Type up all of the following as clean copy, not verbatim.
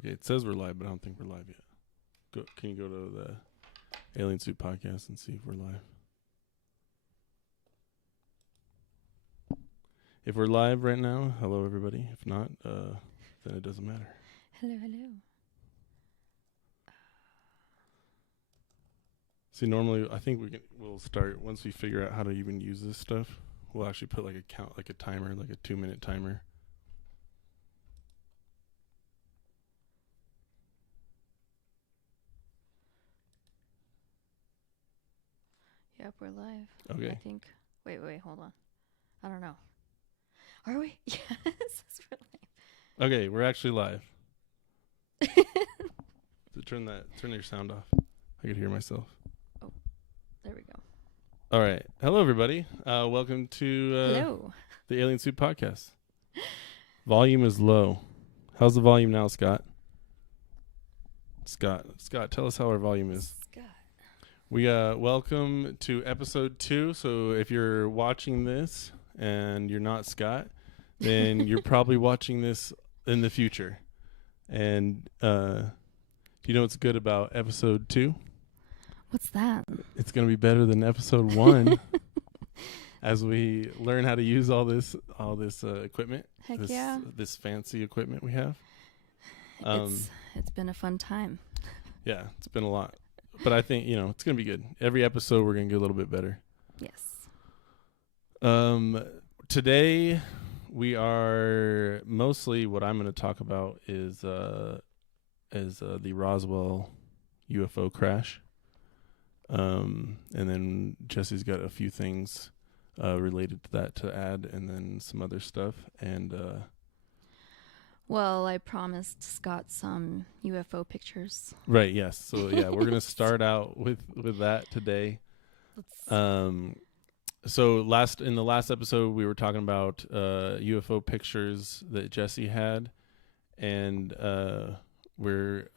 Okay, it says we're live, but I don't think we're live yet. Can you go to the Alien Suit podcast and see if we're live? If we're live right now, hello everybody. If not, then it doesn't matter. Hello, hello. See, normally I think we'll start once we figure out how to even use this stuff. We'll actually put like a count, like a timer, like a 2-minute timer. Yep, we're live. Okay. I think. Wait, hold on. I don't know. Are we? Yes, we're live. Okay, we're actually live. So turn your sound off. I could hear myself. Oh, there we go. All right. Hello, everybody. Welcome to Hello. the Alien Suit podcast. Volume is low. How's the volume now, Scott? Scott, tell us how our volume is. Scott. We welcome to episode 2. So if you're watching this and you're not Scott, then you're probably watching this in the future. And you know what's good about episode 2? What's that? It's going to be better than episode 1 as we learn how to use all this equipment. Heck yeah. This fancy equipment we have. It's been a fun time. Yeah, it's been a lot. But I think, it's going to be good. Every episode we're going to get a little bit better. Yes. Today we are mostly what I'm going to talk about is the Roswell Ufo Crash. And then Jessie's got a few things related to that to add, and then some other stuff. And well, I promised Scott some UFO pictures. right, yes. So yeah, we're gonna start out with that today. So in the last episode we were talking about UFO pictures that Jessie had, and we're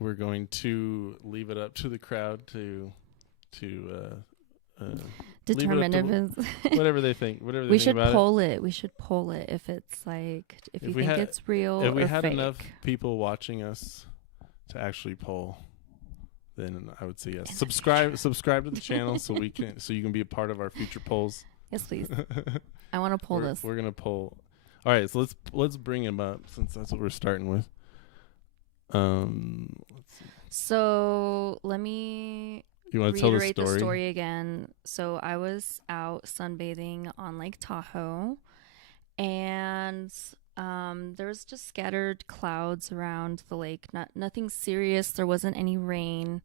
going to leave it up to the crowd to determine if it's whatever they think. Whatever they we think should about poll it. We should poll it if it's like if you think it's real. If we or had fake. enough people watching us to actually poll, then I would say yes. Subscribe to the channel so you can be a part of our future polls. Yes, please. I want to poll this. We're gonna poll. All right, so let's bring him up since that's what we're starting with. Let's see. So let me reiterate the story again. So I was out sunbathing on Lake Tahoe, and there was just scattered clouds around the lake. Nothing serious. There wasn't any rain,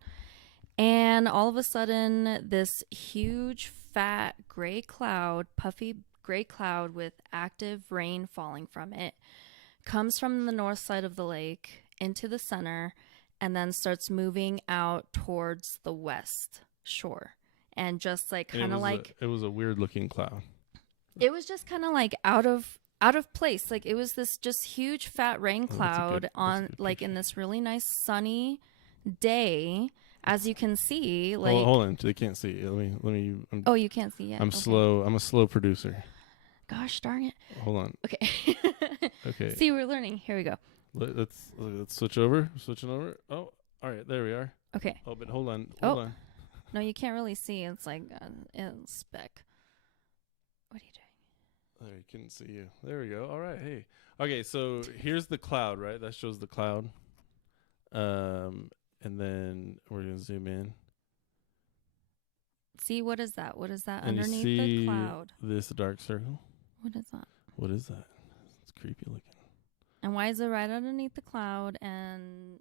and all of a sudden, this huge, fat, gray cloud, puffy gray cloud with active rain falling from it, comes from the north side of the lake into the center, and then starts moving out towards the west shore. And just like kind of like it was a weird looking cloud. It was just kind of like out of place. Like it was this just huge fat rain cloud on like in this really nice sunny day, as you can see. Like hold on, they can't see. Let me. Oh, you can't see yet. I'm slow. I'm a slow producer. Gosh darn it. Hold on. Okay. Okay. See, we're learning. Here we go. Let's switch over. Switching over. Oh, all right. There we are. Okay. Oh, but hold on. Hold on. No, you can't really see. It's like a speck. What are you doing? I couldn't see you. There we go. All right. Hey. Okay. So here's the cloud, right? That shows the cloud. And then we're gonna zoom in. See, what is that? What is that and underneath you see the cloud? This dark circle. What is that? What is that? It's creepy looking. And why is it right underneath the cloud? And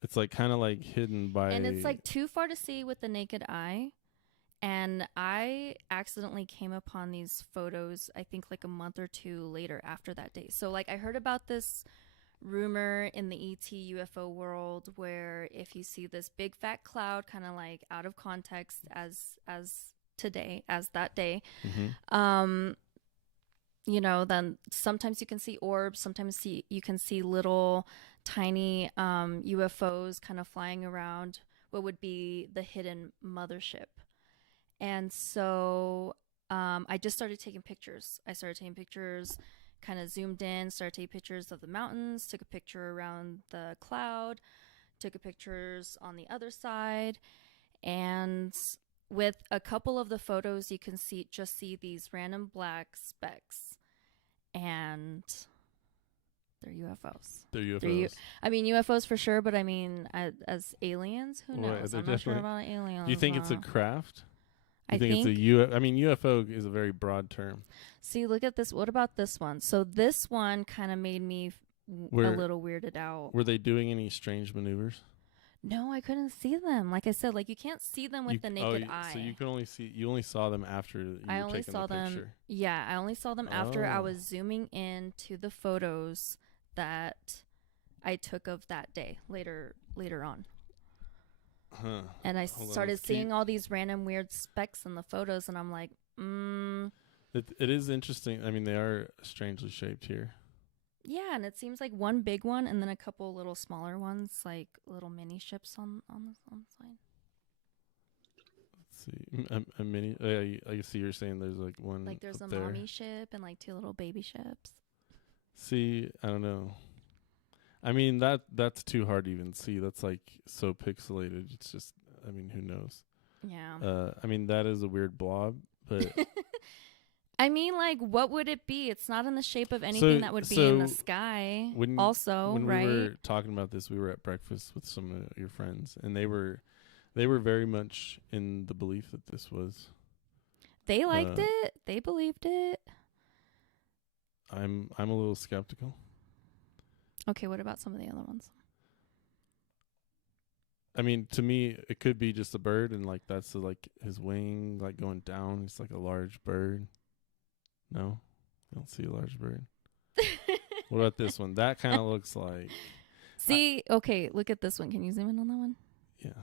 it's like kind of like hidden by. And it's like too far to see with the naked eye. And I accidentally came upon these photos, I think like a month or two later after that day. So like I heard about this rumor in the ET UFO world where if you see this big fat cloud kind of like out of context as that day, mm-hmm. Then sometimes you can see orbs, sometimes you can see little tiny UFOs kind of flying around what would be the hidden mothership. And so I just started taking pictures. kind of zoomed in, started taking pictures of the mountains, took a picture around the cloud, took a pictures on the other side, and with a couple of the photos you can just see these random black specks, and they're UFOs. They're UFOs. I mean, UFOs for sure, but I mean, as aliens, who knows? I'm not sure about aliens. Do you think it's a craft? I think it's a I mean, UFO is a very broad term. See, look at this. What about this one? So this one kind of made me a little weirded out. Were they doing any strange maneuvers? No, I couldn't see them. Like I said, like you can't see them with the naked eye. So you only saw them after you were taking the picture. Yeah, I only saw them after I was zooming in to the photos that I took of that day later on. Huh. And I started seeing all these random weird specks in the photos, and I'm like, It is interesting. I mean, they are strangely shaped here. Yeah, and it seems like one big one and then a couple little smaller ones, like little mini ships on the side. Let's see. A mini. I see you're saying there's like one. Like there's a there. mommy ship and like two little baby ships. See, I don't know. I mean, that's too hard to even see. That's like so pixelated. It's just, I mean, who knows? Yeah. I mean, that is a weird blob, but. I mean, like, what would it be? It's not in the shape of anything that would be in the sky. When we were talking about this, we were at breakfast with some of your friends, and they were very much in the belief that this was. They liked it. They believed it. I'm a little skeptical. Okay, what about some of the other ones? I mean, to me, it could be just a bird, and like that's like his wing, like going down. It's like a large bird. No, I don't see a large bird. What about this one? That kind of looks like. See, okay, look at this one. Can you zoom in on that one? Yeah.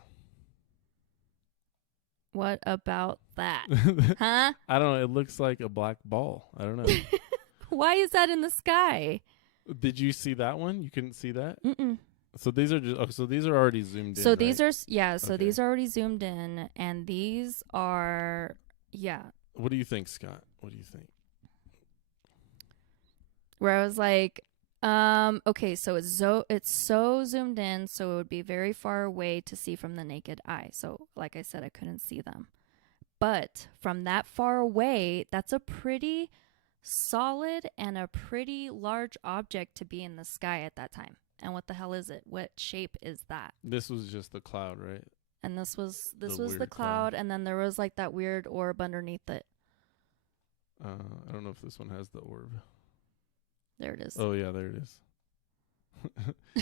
What about that? Huh? I don't know. It looks like a black ball. I don't know. Why is that in the sky? Did you see that one? You couldn't see that? Mm-mm. So these are just. So these are already zoomed in. So these are So these are already zoomed in, and these are What do you think, Scott? What do you think? Where I was like, okay, so it's so zoomed in, so it would be very far away to see from the naked eye. So, like I said, I couldn't see them. But from that far away, that's a pretty solid and a pretty large object to be in the sky at that time. And what the hell is it? What shape is that? This was just the cloud, right? And this was the cloud, and then there was like that weird orb underneath it. I don't know if this one has the orb. There it is. Oh yeah, there it is.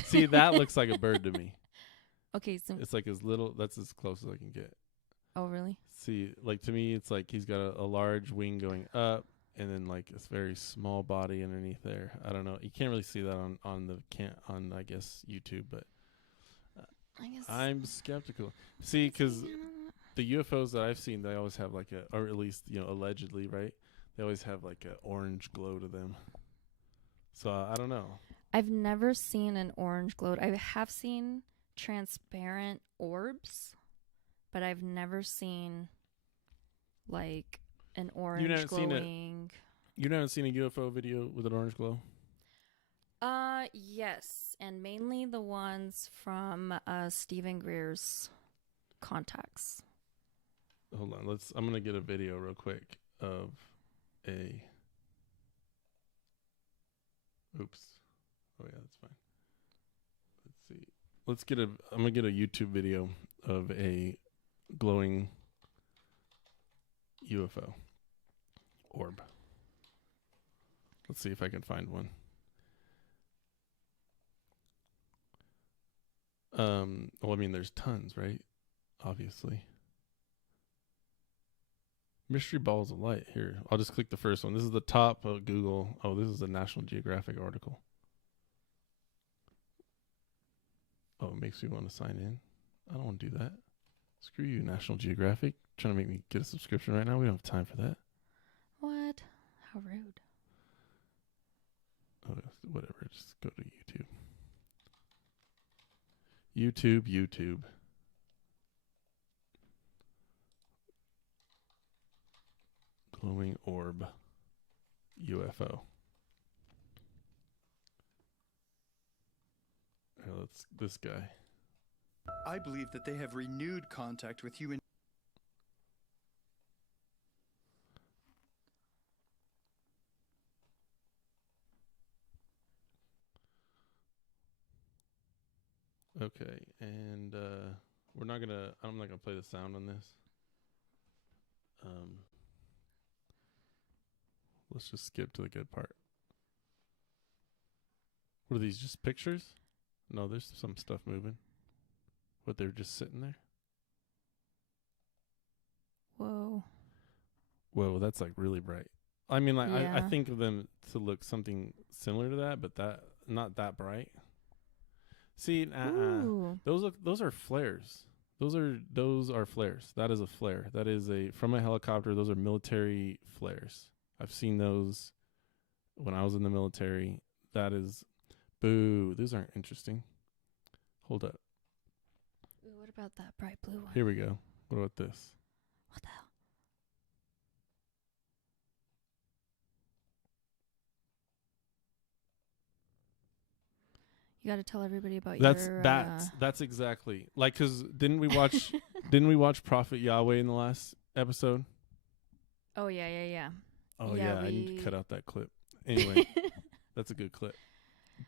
See, that looks like a bird to me. Okay, so it's like that's as close as I can get. Oh really? See, like to me, it's like he's got a large wing going up, and then like this very small body underneath there. I don't know. You can't really see that on I guess YouTube, but I guess I'm skeptical. See, because the UFOs that I've seen, they always have like or at least allegedly, right? They always have like an orange glow to them. So I don't know. I've never seen an orange glow. I have seen transparent orbs, but I've never seen like an orange glowing. You haven't seen a UFO video with an orange glow? Yes, and mainly the ones from Stephen Greer's contacts. Hold on, I'm gonna get a video real quick of a. Oops. Oh yeah, that's fine. Let's see. I'm gonna get a YouTube video of a glowing UFO orb. Let's see if I can find one. Well, I mean, there's tons, right? Obviously. Mystery balls of light. Here, I'll just click the first one. This is the top of Google. Oh, this is a National Geographic article. Oh, it makes me want to sign in. I don't want to do that. Screw you, National Geographic. Trying to make me get a subscription right now. We don't have time for that. What? How rude. Oh, whatever. Just go to YouTube. YouTube. Glowing orb UFO. It's this guy. I believe that they have renewed contact with you. Okay, and I'm not gonna play the sound on this. Let's just skip to the good part. What are these, just pictures? No, there's some stuff moving. What, they're just sitting there? Whoa. Whoa, that's like really bright. I mean, like Yeah. I think of them to look something similar to that, but that not that bright. See, those are flares. Those are flares. That is a flare. That is from a helicopter. Those are military flares. I've seen those when I was in the military. That is, boo. Those aren't interesting. Hold up. Ooh, what about that bright blue one? Here we go. What about this? What the hell? You got to tell everybody about That's exactly like, because didn't we watch Prophet Yahweh in the last episode? Oh yeah. Oh yeah, I need to cut out that clip. Anyway, that's a good clip.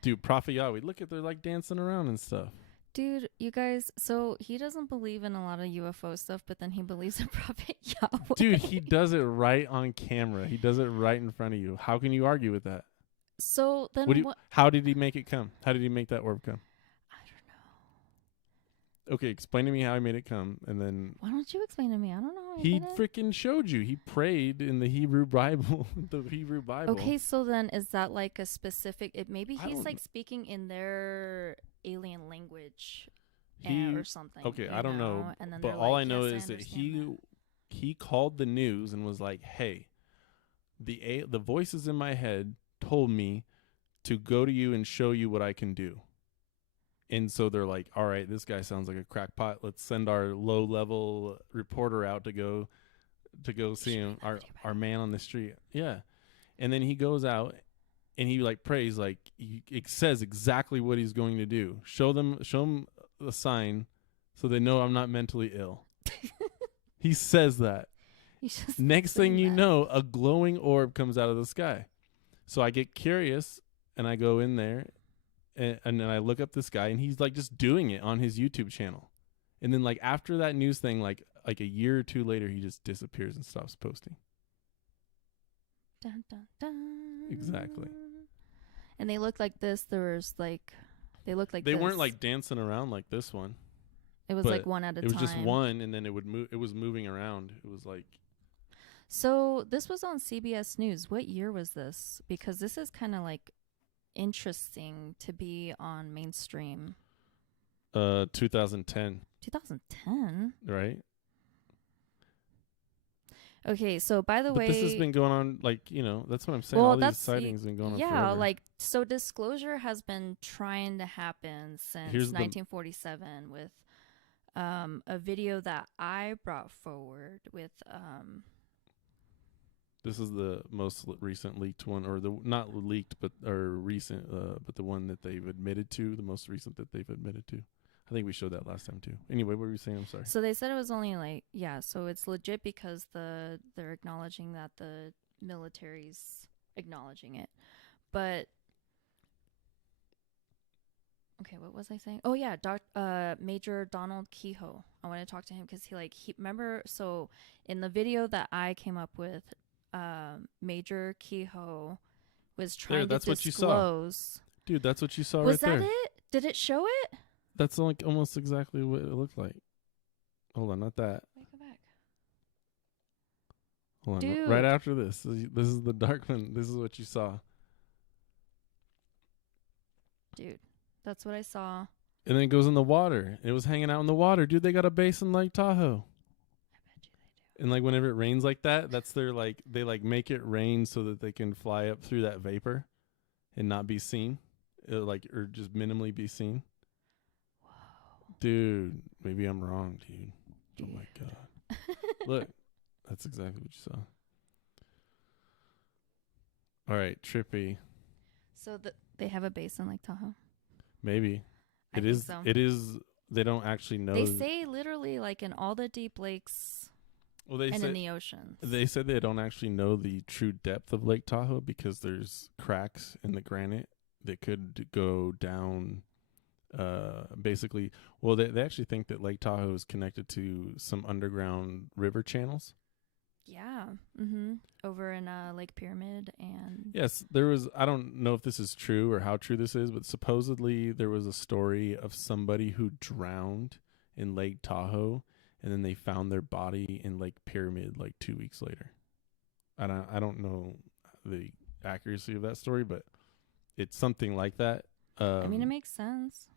Dude, Prophet Yahweh, look at, they're like dancing around and stuff. Dude, you guys, so he doesn't believe in a lot of UFO stuff, but then he believes in Prophet Yahweh. Dude, he does it right on camera. He does it right in front of you. How can you argue with that? So then how did he make it come? How did he make that orb come? I don't know. Okay, explain to me how he made it come, and then... Why don't you explain to me? I don't know how he freaking showed you. He prayed in the Hebrew Bible. The Hebrew Bible. Okay, so then is that like a specific... maybe he's like speaking in their alien language or something. Okay, I don't know. And then but all I know is that he called the news and was like, hey, the voices in my head told me to go to you and show you what I can do. And so they're like, all right, this guy sounds like a crackpot. Let's send our low-level reporter out to go see him, our man on the street. Yeah. And then he goes out and he like prays, like it says exactly what he's going to do. Show them the sign so they know I'm not mentally ill. He says that. Next thing you know, a glowing orb comes out of the sky. So I get curious and I go in there and then I look up this guy and he's like just doing it on his YouTube channel. And then like after that news thing, like a year or two later, he just disappears and stops posting. Dun, dun, dun. Exactly. And they look like this. They weren't like dancing around like this one. It was like one at a time. It was just one, and then it would move. It was moving around. It was like. So this was on CBS News. What year was this? Because this is kind of like interesting to be on mainstream. 2010. 2010. Right. Okay, so by the way, this has been going on, like, that's what I'm saying. Well, all these sightings have been going on forever. like, so disclosure has been trying to happen since 1947 with a video that I brought forward with this is the most recent leaked one, or not leaked, but recent, but the one that they've admitted to, the most recent that they've admitted to. I think we showed that last time too. Anyway, what were you saying? I'm sorry. So they said it was only so it's legit because they're acknowledging that the military's acknowledging it. But okay, what was I saying? Oh yeah, Major Donald Kehoe. I want to talk to him because he remember, so in the video that I came up with, Major Kehoe was trying to disclose. What you saw. Dude, that's what you saw right there. Was that it? Did it show it? That's like almost exactly what it looked like. Hold on, not that. Wait, go back. Hold on. Dude. Right after this. This is the dark one. This is what you saw. Dude, that's what I saw. And then it goes in the water. It was hanging out in the water. Dude, they got a base in Lake Tahoe. I bet you they do. And like whenever it rains like that, that's their they make it rain so that they can fly up through that vapor and not be seen. Or just minimally be seen. Dude, maybe I'm wrong, dude. Oh my God. Look, that's exactly what you saw. All right, trippy. So they have a base in Lake Tahoe? Maybe. It is. So. It is. They don't actually know. They say literally like in all the deep lakes. Well, they and said, in the oceans. They said they don't actually know the true depth of Lake Tahoe because there's cracks in the granite that could go down. Basically, well, they actually think that Lake Tahoe is connected to some underground river channels. Yeah. Over in Lake Pyramid and... Yes, there was... I don't know if this is true or how true this is, but supposedly there was a story of somebody who drowned in Lake Tahoe, and then they found their body in Lake Pyramid like 2 weeks later. I don't know the accuracy of that story, but it's something like that. I mean, it makes sense.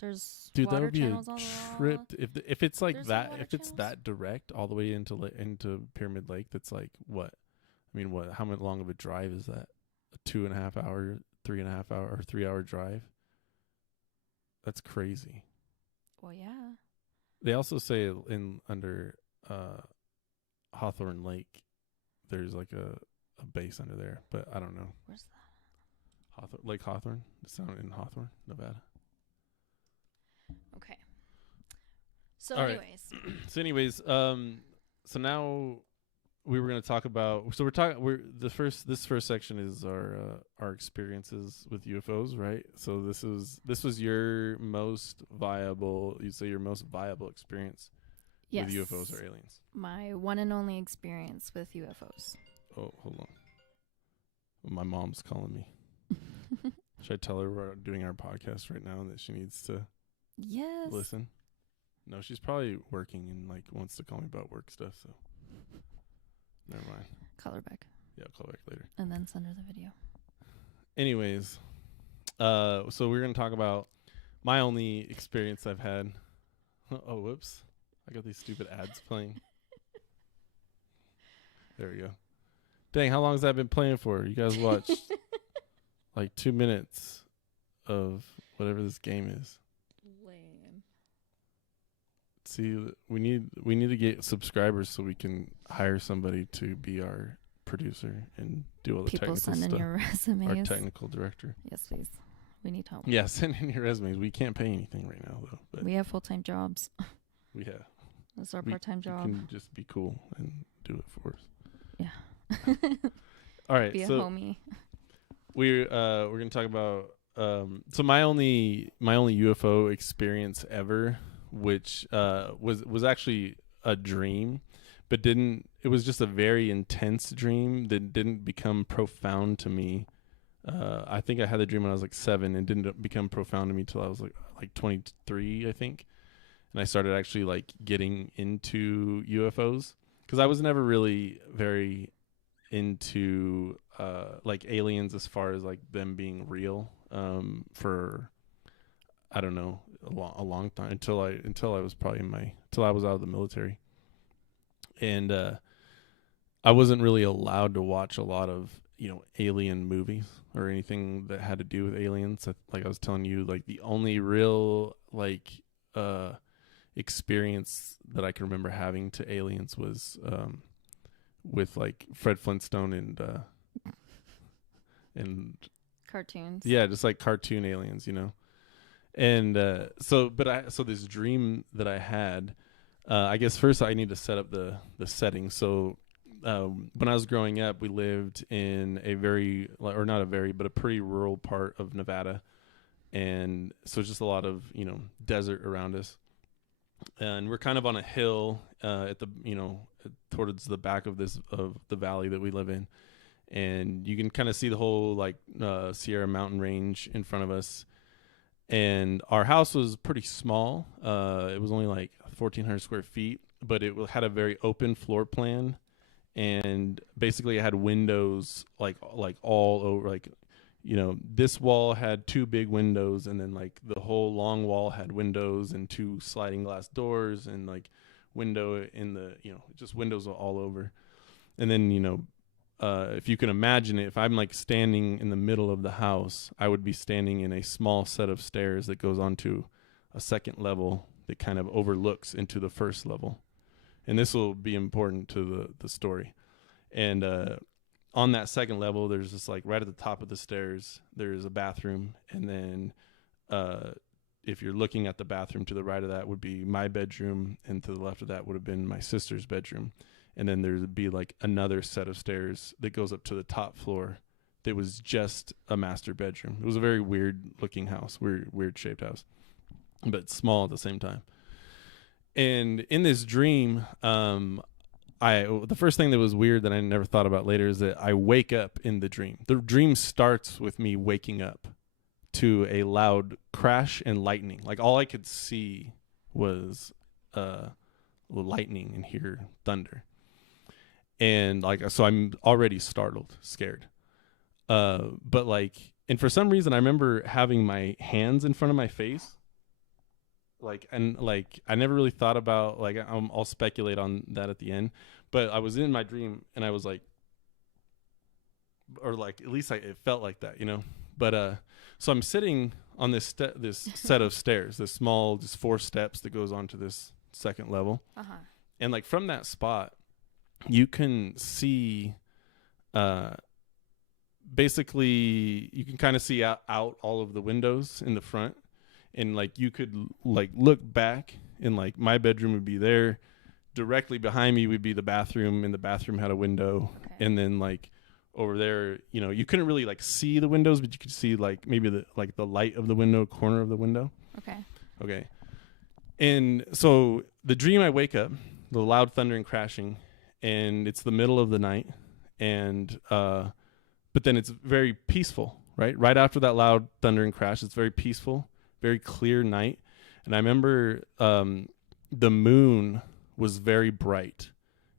There's dude, water that would be channels a trip. If it's like that, if it's channels? that direct all the way into Pyramid Lake, that's like what? I mean, what? How much long of a drive is that? A 2.5 hour, 3.5 hour, or 3 hour drive? That's crazy. Well, yeah. They also say under Hawthorne Lake, there's like a base under there, but I don't know. Where's that? Lake Hawthorne. It's down in Hawthorne, Nevada. Okay. So All anyways. So now we were going to talk about. So this first section is our experiences with UFOs, right? So this was your most viable. You say your most viable experience with UFOs or aliens. My one and only experience with UFOs. Oh, hold on. My mom's calling me. Should I tell her we're doing our podcast right now and that she needs to listen? No, she's probably working and like wants to call me about work stuff, so never mind. Call her back. Yeah, I'll call back later. And then send her the video. Anyways, so we're going to talk about my only experience I've had. Oh, whoops. I got these stupid ads playing. There we go. Dang, how long has that been playing for? You guys watched like 2 minutes of whatever this game is. Lame. See, we need to get subscribers so we can hire somebody to be our producer and do all the technical stuff. People send in your resumes. Our technical director. Yes, please. We need help. Yeah, send in your resumes. We can't pay anything right now, though. But we have full-time jobs. We have. That's our part-time job. We can just be cool and do it for us. Yeah. All right. Be a homie. We're gonna talk about so my only UFO experience ever, which was actually a dream, but it was just a very intense dream that didn't become profound to me. I think I had the dream when I was like 7 and didn't become profound to me till I was like 23, I think. And I started actually like getting into UFOs because I was never really very into like aliens as far as like them being real for I don't know a long time until I was probably until I was out of the military. And I wasn't really allowed to watch a lot of alien movies or anything that had to do with aliens. Like I was telling you, like the only real like experience that I can remember having to aliens was with like Fred Flintstone and cartoons. Yeah, just like cartoon aliens, And so this dream that I had, I guess first I need to set up the setting. So when I was growing up, we lived in a pretty rural part of Nevada, and so just a lot of desert around us. And we're kind of on a hill at the towards the back of the valley that we live in, and you can kind of see the whole like Sierra Mountain range in front of us. And our house was pretty small. It was only like 1,400 square feet, but it had a very open floor plan, and basically it had windows like all over. Like this wall had 2 big windows, and then like the whole long wall had windows and 2 sliding glass doors, and like window in the just windows all over. And then if you can imagine it, if I'm like standing in the middle of the house, I would be standing in a small set of stairs that goes onto a second level that kind of overlooks into the first level. And this will be important to the story. And on that second level, there's just like right at the top of the stairs, there's a bathroom, and then if you're looking at the bathroom, to the right of that would be my bedroom, and to the left of that would have been my sister's bedroom. And then there'd be like another set of stairs that goes up to the top floor that was just a master bedroom. It was a very weird looking house, weird shaped house, but small at the same time. And in this dream, the first thing that was weird that I never thought about later is that I wake up in the dream. The dream starts with me waking up to a loud crash and lightning. Like all I could see was lightning and hear thunder. And like, so I'm already startled, scared. But like, and for some reason I remember having my hands in front of my face. Like, and like, I never really thought about, like, I'll speculate on that at the end, but I was in my dream and I was like, or like, at least it felt like that, you know? But, so I'm sitting on this set of stairs, this small, just 4 steps that goes onto this second level. Uh-huh. And like from that spot, you can see, basically you can kind of see out all of the windows in the front. And like you could like look back, and like my bedroom would be there. Directly behind me would be the bathroom, and the bathroom had a window. Okay. And then like over there, you know, you couldn't really like see the windows, but you could see like maybe the light of the window, corner of the window. Okay. And so the dream, I wake up, the loud thunder and crashing, and it's the middle of the night, and but then it's very peaceful, right? Right after that loud thunder and crash, it's very peaceful. Very clear night. And I remember the moon was very bright.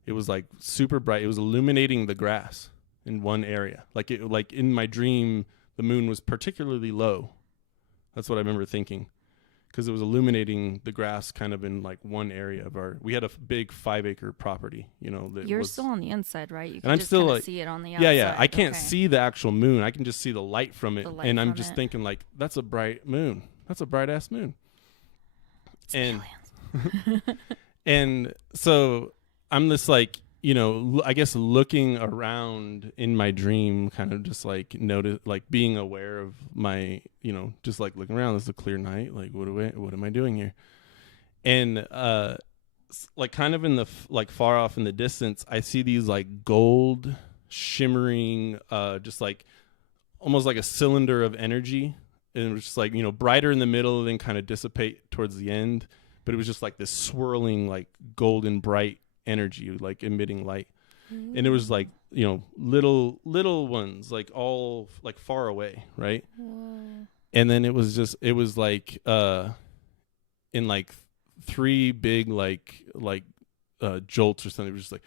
It was like super bright. It was illuminating the grass in one area. Like in my dream, the moon was particularly low. That's what I remember thinking, because it was illuminating the grass kind of in like one area of we had a big 5-acre property, you know. You're still on the inside, right? You can and I'm just still like, see it on the outside. Yeah. I can't see the actual moon. I can just see the light from it. And I'm just thinking like, that's a bright moon. That's a bright ass moon. It's and so I'm just like, you know, I guess looking around in my dream, kind of just like being aware of my, you know, just like looking around. This is a clear night. Like, what am I doing here? And like kind of in the like far off in the distance, I see these like gold shimmering, just like almost like a cylinder of energy. And it was just like, you know, brighter in the middle, then kind of dissipate towards the end. But it was just like this swirling, like golden bright energy, like emitting light. Mm. And it was like, you know, little ones, like all like far away, right? Whoa. And then it was like in like 3 big like jolts or something. It was just like,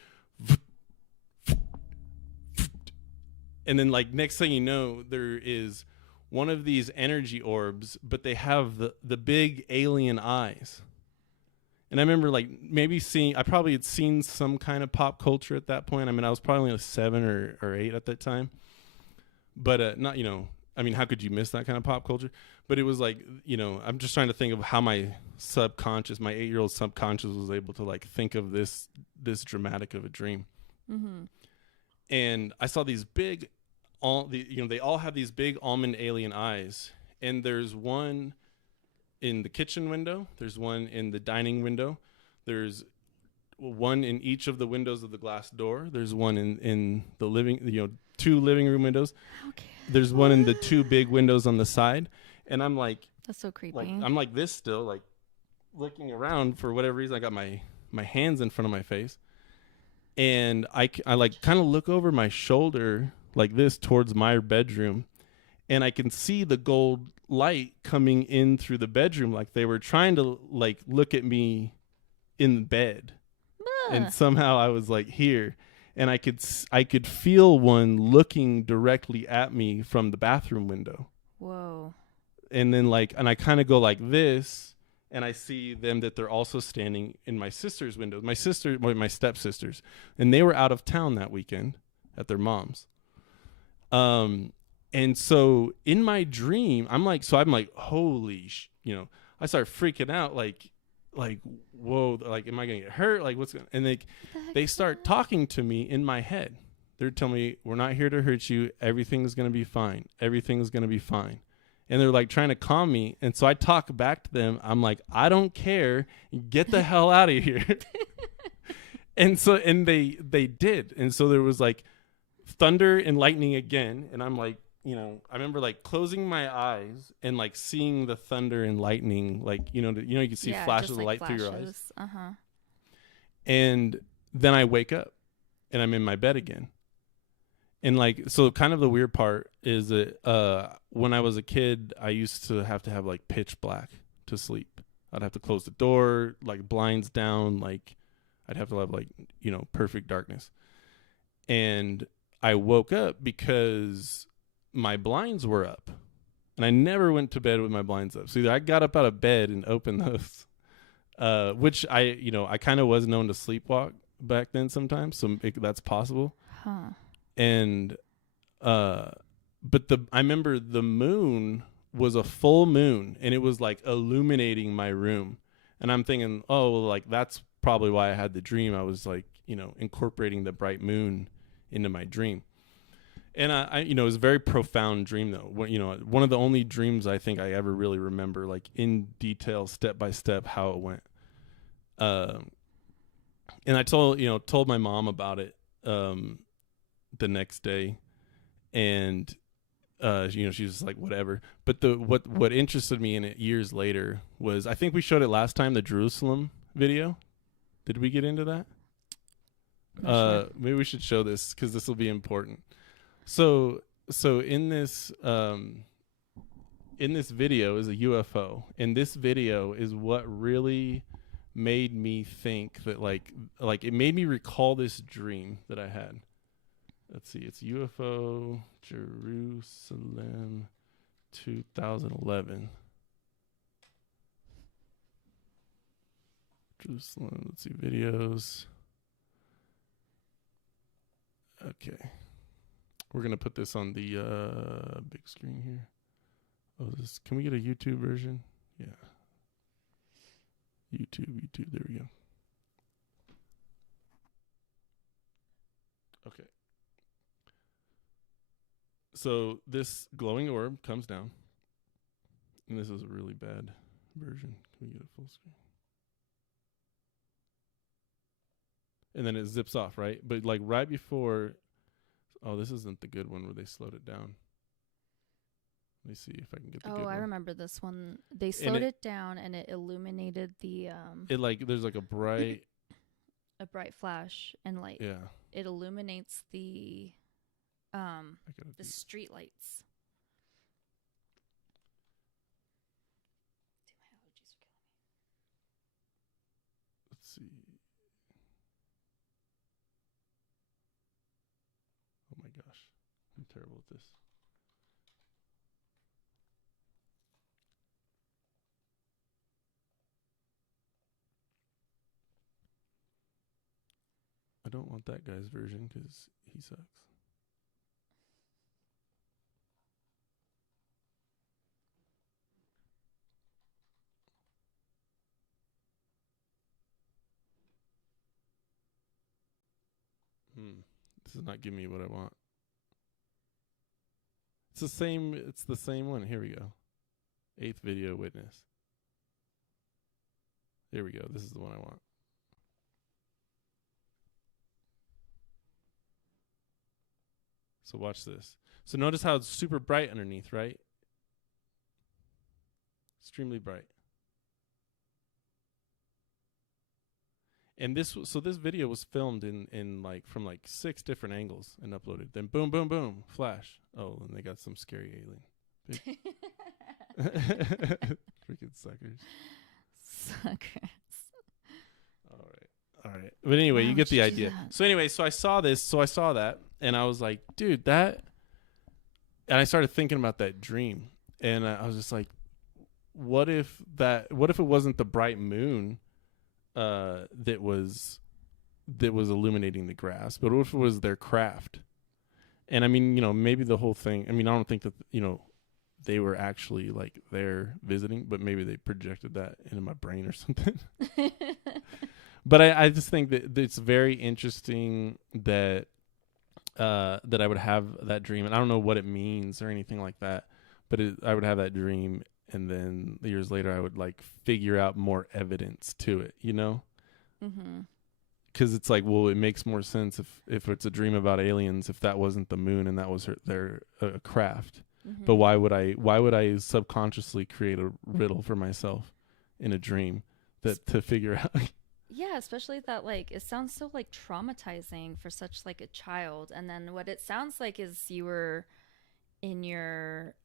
and then like next thing you know, there is one of these energy orbs, but they have the big alien eyes. And I remember like I probably had seen some kind of pop culture at that point. I mean, I was probably like 7 or 8 at that time, but not, you know, I mean, how could you miss that kind of pop culture? But it was like, you know, I'm just trying to think of how my 8-year-old subconscious was able to like think of this dramatic of a dream. Mm-hmm. And I saw these big, they all have these big almond alien eyes, and there's one in the kitchen window, there's one in the dining window, there's one in each of the windows of the glass door, there's one in the living, you know, 2 living room windows. Okay. There's one in the 2 big windows on the side, and I'm like, that's so creepy. Like, I'm like this still, like looking around. For whatever reason, I got my hands in front of my face, and I like kind of look over my shoulder like this towards my bedroom, and I can see the gold light coming in through the bedroom, like they were trying to like look at me in bed. And somehow I was like here, and I could feel one looking directly at me from the bathroom window. Whoa. And then and I kind of go like this, and I see them that they're also standing in my sister's window. My stepsisters, and they were out of town that weekend at their mom's. And so in my dream, I'm like, holy, you know, I start freaking out, like, whoa, like, am I going to get hurt? Like, what's going on? And they start talking to me in my head. They're telling me, we're not here to hurt you. Everything's going to be fine. Everything's going to be fine. and they're like trying to calm me. And so I talk back to them. I'm like, I don't care. Get the hell out of here. And they did. And so there was like thunder and lightning again. And I'm like, you know, I remember like closing my eyes and like seeing the thunder and lightning, like, you can see flashes of light through your eyes. Uh-huh. And then I wake up and I'm in my bed again. And like, so kind of the weird part is that when I was a kid, I used to have like pitch black to sleep. I'd have to close the door, like blinds down, like I'd have to have like, perfect darkness. And I woke up because my blinds were up, and I never went to bed with my blinds up. So either I got up out of bed and opened those, which I kind of was known to sleepwalk back then sometimes, so that's possible. Huh. And but I remember the moon was a full moon, and it was like illuminating my room, and I'm thinking, oh, well, like that's probably why I had the dream. I was like, incorporating the bright moon into my dream. And I it was a very profound dream though. One of the only dreams I think I ever really remember, like in detail, step by step, how it went. And I told my mom about it the next day, and she was just like, whatever. But what interested me in it years later was, I think we showed it last time, the Jerusalem video. Did we get into that? Sure. Maybe we should show this because this will be important. So in this video is a UFO, and this video is what really made me think that like it made me recall this dream that I had. Let's see, it's UFO Jerusalem 2011. Jerusalem, let's see, videos. Okay. We're going to put this on the big screen here. Oh, can we get a YouTube version? Yeah. YouTube, there we go. Okay. So this glowing orb comes down. And this is a really bad version. Can we get a full screen? And then it zips off, right? But like right before... Oh, this isn't the good one where they slowed it down. Let me see if I can get the good one. Oh, I remember this one. They slowed it down and it illuminated the... there's like a bright... a bright flash and light. Yeah. It illuminates the street lights. Let's see. Oh my gosh, I'm terrible at this. I don't want that guy's version because he sucks. This is not giving me what I want. It's the same one. Here we go. 8th video witness. Here we go. This is the one I want. So watch this. So notice how it's super bright underneath, right? Extremely bright. And this video was filmed in like from like 6 different angles and uploaded. Then boom, boom, boom, flash. Oh, and they got some scary alien. Freaking suckers. All right. But anyway, you get the idea. So anyway, so I saw that, and I was like, dude, and I started thinking about that dream, and I was just like, what if it wasn't the bright moon that was illuminating the grass, but what if it was their craft? And I mean, maybe the whole thing, I mean, I don't think that, they were actually like there visiting, but maybe they projected that into my brain or something. But I just think that it's very interesting that I would have that dream, and I don't know what it means or anything like that, but I would have that dream, and then years later I would like figure out more evidence to it, you know? Because it's like, well, it makes more sense if it's a dream about aliens, if that wasn't the moon and that was their craft. But why would I subconsciously create a riddle for myself in a dream that to figure out? Yeah, especially that, like, it sounds so like traumatizing for such like a child. And then what it sounds like is you were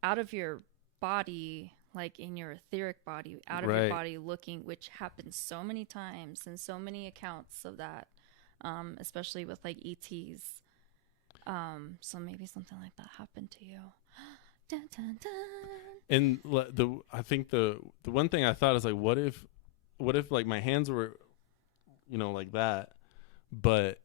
out of your body, like in your etheric body, out of your body looking, which happens so many times and so many accounts of that, especially with like ETs. So maybe something like that happened to you. Dun, dun, dun. And I think the one thing I thought is like, what if like my hands were, like that, but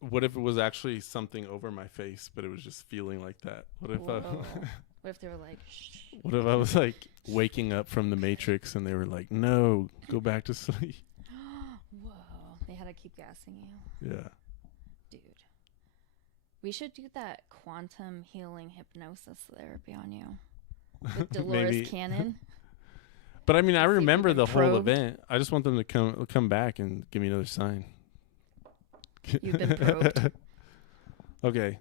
what if it was actually something over my face, but it was just feeling like that? What if what if they were like, shh? What if I was like waking up from the Matrix and they were like, no, go back to sleep? Whoa, they had to keep gassing you. Yeah. Dude. We should do that quantum healing hypnosis therapy on you. With Dolores Cannon. But I mean, I remember the whole event. I just want them to come back and give me another sign. You've been probed. Okay.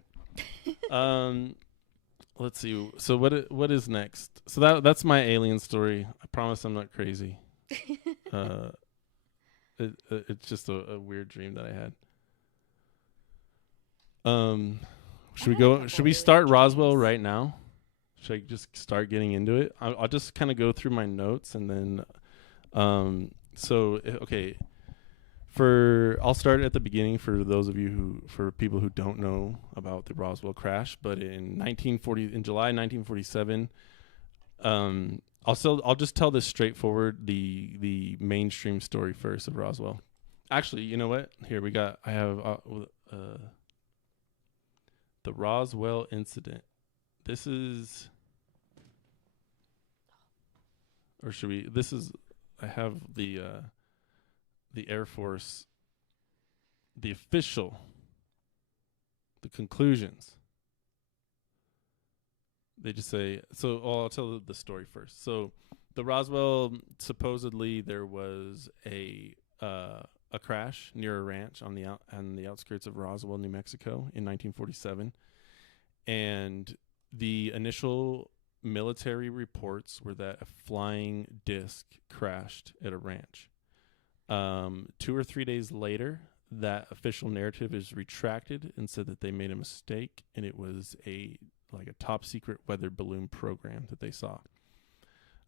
Let's see. So what is next? So that's my alien story. I promise I'm not crazy. It's just a weird dream that I had. Should we start Roswell right now? Should I just start getting into it? I'll just kind of go through my notes and then, okay. I'll start at the beginning for those of you for people who don't know about the Roswell crash. But in July 1947, I'll just tell this straightforward, the mainstream story first of Roswell. Actually, you know what? Here I have the Roswell Incident. This is, or should we? This is. I have the Air Force, the conclusions. They just say, so I'll tell the story first. So the Roswell, supposedly there was a crash near a ranch on the outskirts of Roswell, New Mexico in 1947. And the initial military reports were that a flying disc crashed at a ranch. 2 or 3 days later, that official narrative is retracted and said that they made a mistake and it was a top secret weather balloon program that they saw.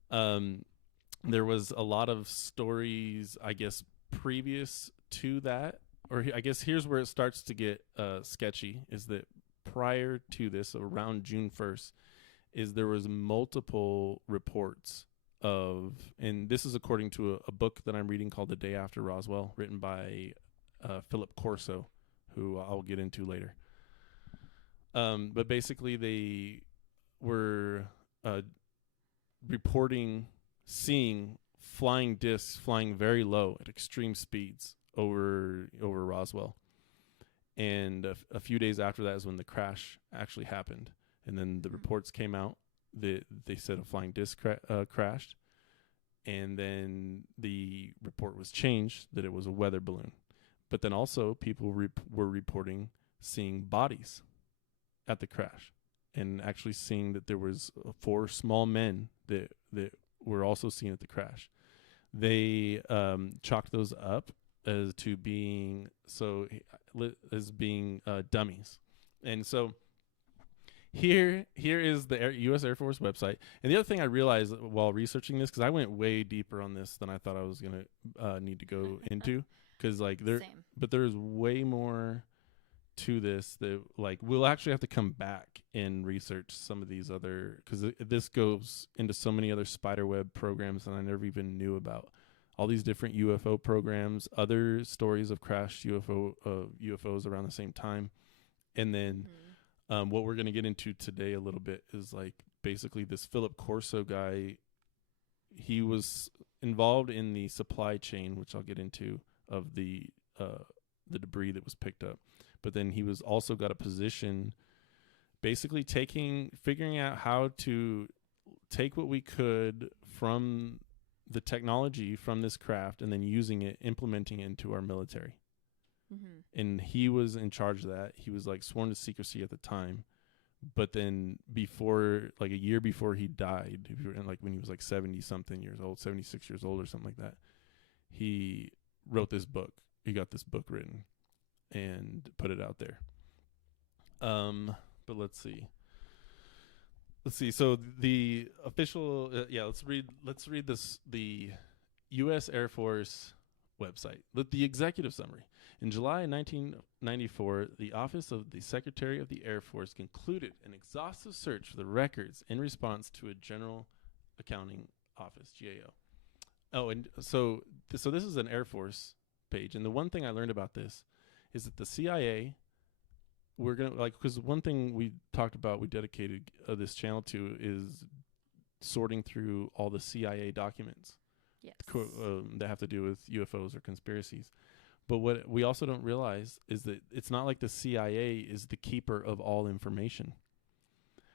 There was a lot of stories, I guess, previous to that, or I guess here's where it starts to get sketchy, is that prior to this, around June 1st, there was multiple reports of, and this is according to a book that I'm reading called The Day After Roswell, written by Philip Corso, who I'll get into later. But basically they were reporting seeing flying discs flying very low at extreme speeds over Roswell. And a few days after that is when the crash actually happened. And then the reports came out that they said a flying disc crashed. And then the report was changed that it was a weather balloon. But then also people were reporting seeing bodies at the crash, and actually seeing that there was 4 small men that were also seen at the crash. They chalked those up as being dummies. And so here is the U.S. Air Force website. And the other thing I realized while researching this, because I went way deeper on this than I thought I was going to need to go into, because there's way more to this that we'll actually have to come back and research some of these other, because this goes into so many other spiderweb programs that I never even knew about. All these different UFO programs, other stories of crashed UFOs around the same time. And then what we're going to get into today a little bit is basically this Philip Corso guy. He was involved in the supply chain, which I'll get into, of the debris that was picked up. But then he was also got a position basically figuring out how to take what we could from the technology from this craft and then using it, implementing it into our military. Mm-hmm. And he was in charge of that. He was like sworn to secrecy at the time. But then before, like a year before he died, like when he was like 70-something years old, 76 years old or something like that, he wrote this book. He got this book written and put it out there. But let's see. So the official, let's read this, the U.S. Air Force website. The executive summary. In July 1994, the Office of the Secretary of the Air Force concluded an exhaustive search for the records in response to a General Accounting Office, GAO. Oh, and so this is an Air Force page. And the one thing I learned about this is that the CIA, we're going to, because one thing we talked about, we dedicated this channel to, is sorting through all the CIA documents. Yes. That have to do with UFOs or conspiracies. But what we also don't realize is that it's not like the CIA is the keeper of all information.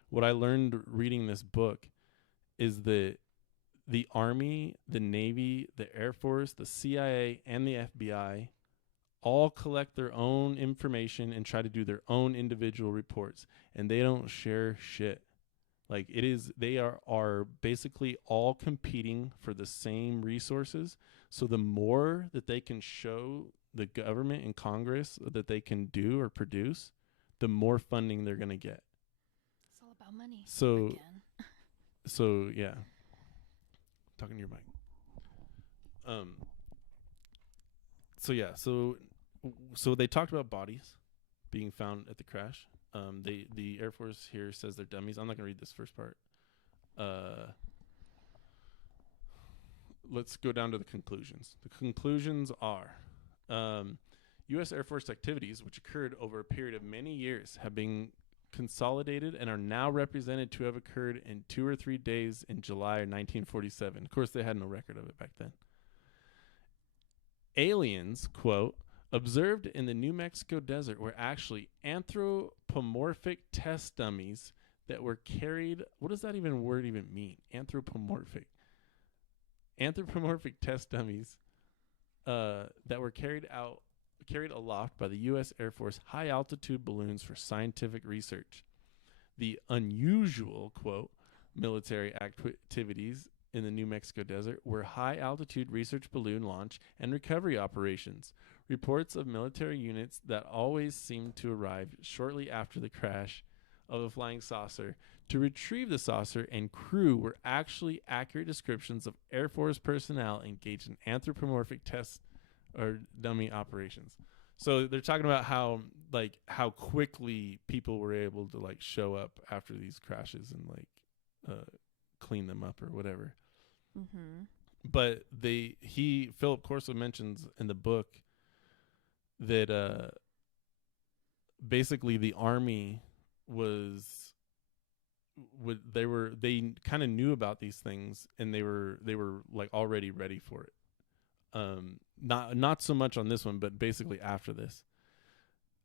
What I learned reading this book is that the Army, the Navy, the Air Force, the CIA, and the FBI all collect their own information and try to do their own individual reports, and they don't share shit. Like they are basically all competing for the same resources. So the more that they can show the government and Congress that they can do or produce, the more funding they're going to get. It's all about money. So yeah. Talking to your mic. So they talked about bodies being found at the crash. The Air Force here says they're dummies. I'm not gonna read this first part. Let's go down to the conclusions. The conclusions are, U.S. Air Force activities, which occurred over a period of many years, have been consolidated and are now represented to have occurred in 2 or 3 days in July 1947. Of course, they had no record of it back then. Aliens, quote, observed in the New Mexico desert were actually anthropomorphic test dummies that were carried. What does that word even mean? Anthropomorphic test dummies that were carried aloft by the U.S. Air Force high altitude balloons for scientific research. The unusual, quote, military activities in the New Mexico desert were high altitude research balloon launch and recovery operations. Reports of military units that always seemed to arrive shortly after the crash of a flying saucer to retrieve the saucer and crew were actually accurate descriptions of Air Force personnel engaged in anthropomorphic test or dummy operations. So they're talking about how quickly people were able to like show up after these crashes and like clean them up or whatever. Mm-hmm. But Philip Corso mentions in the book that basically the Army they kind of knew about these things and they were like already ready for it. Not so much on this one, but basically after this.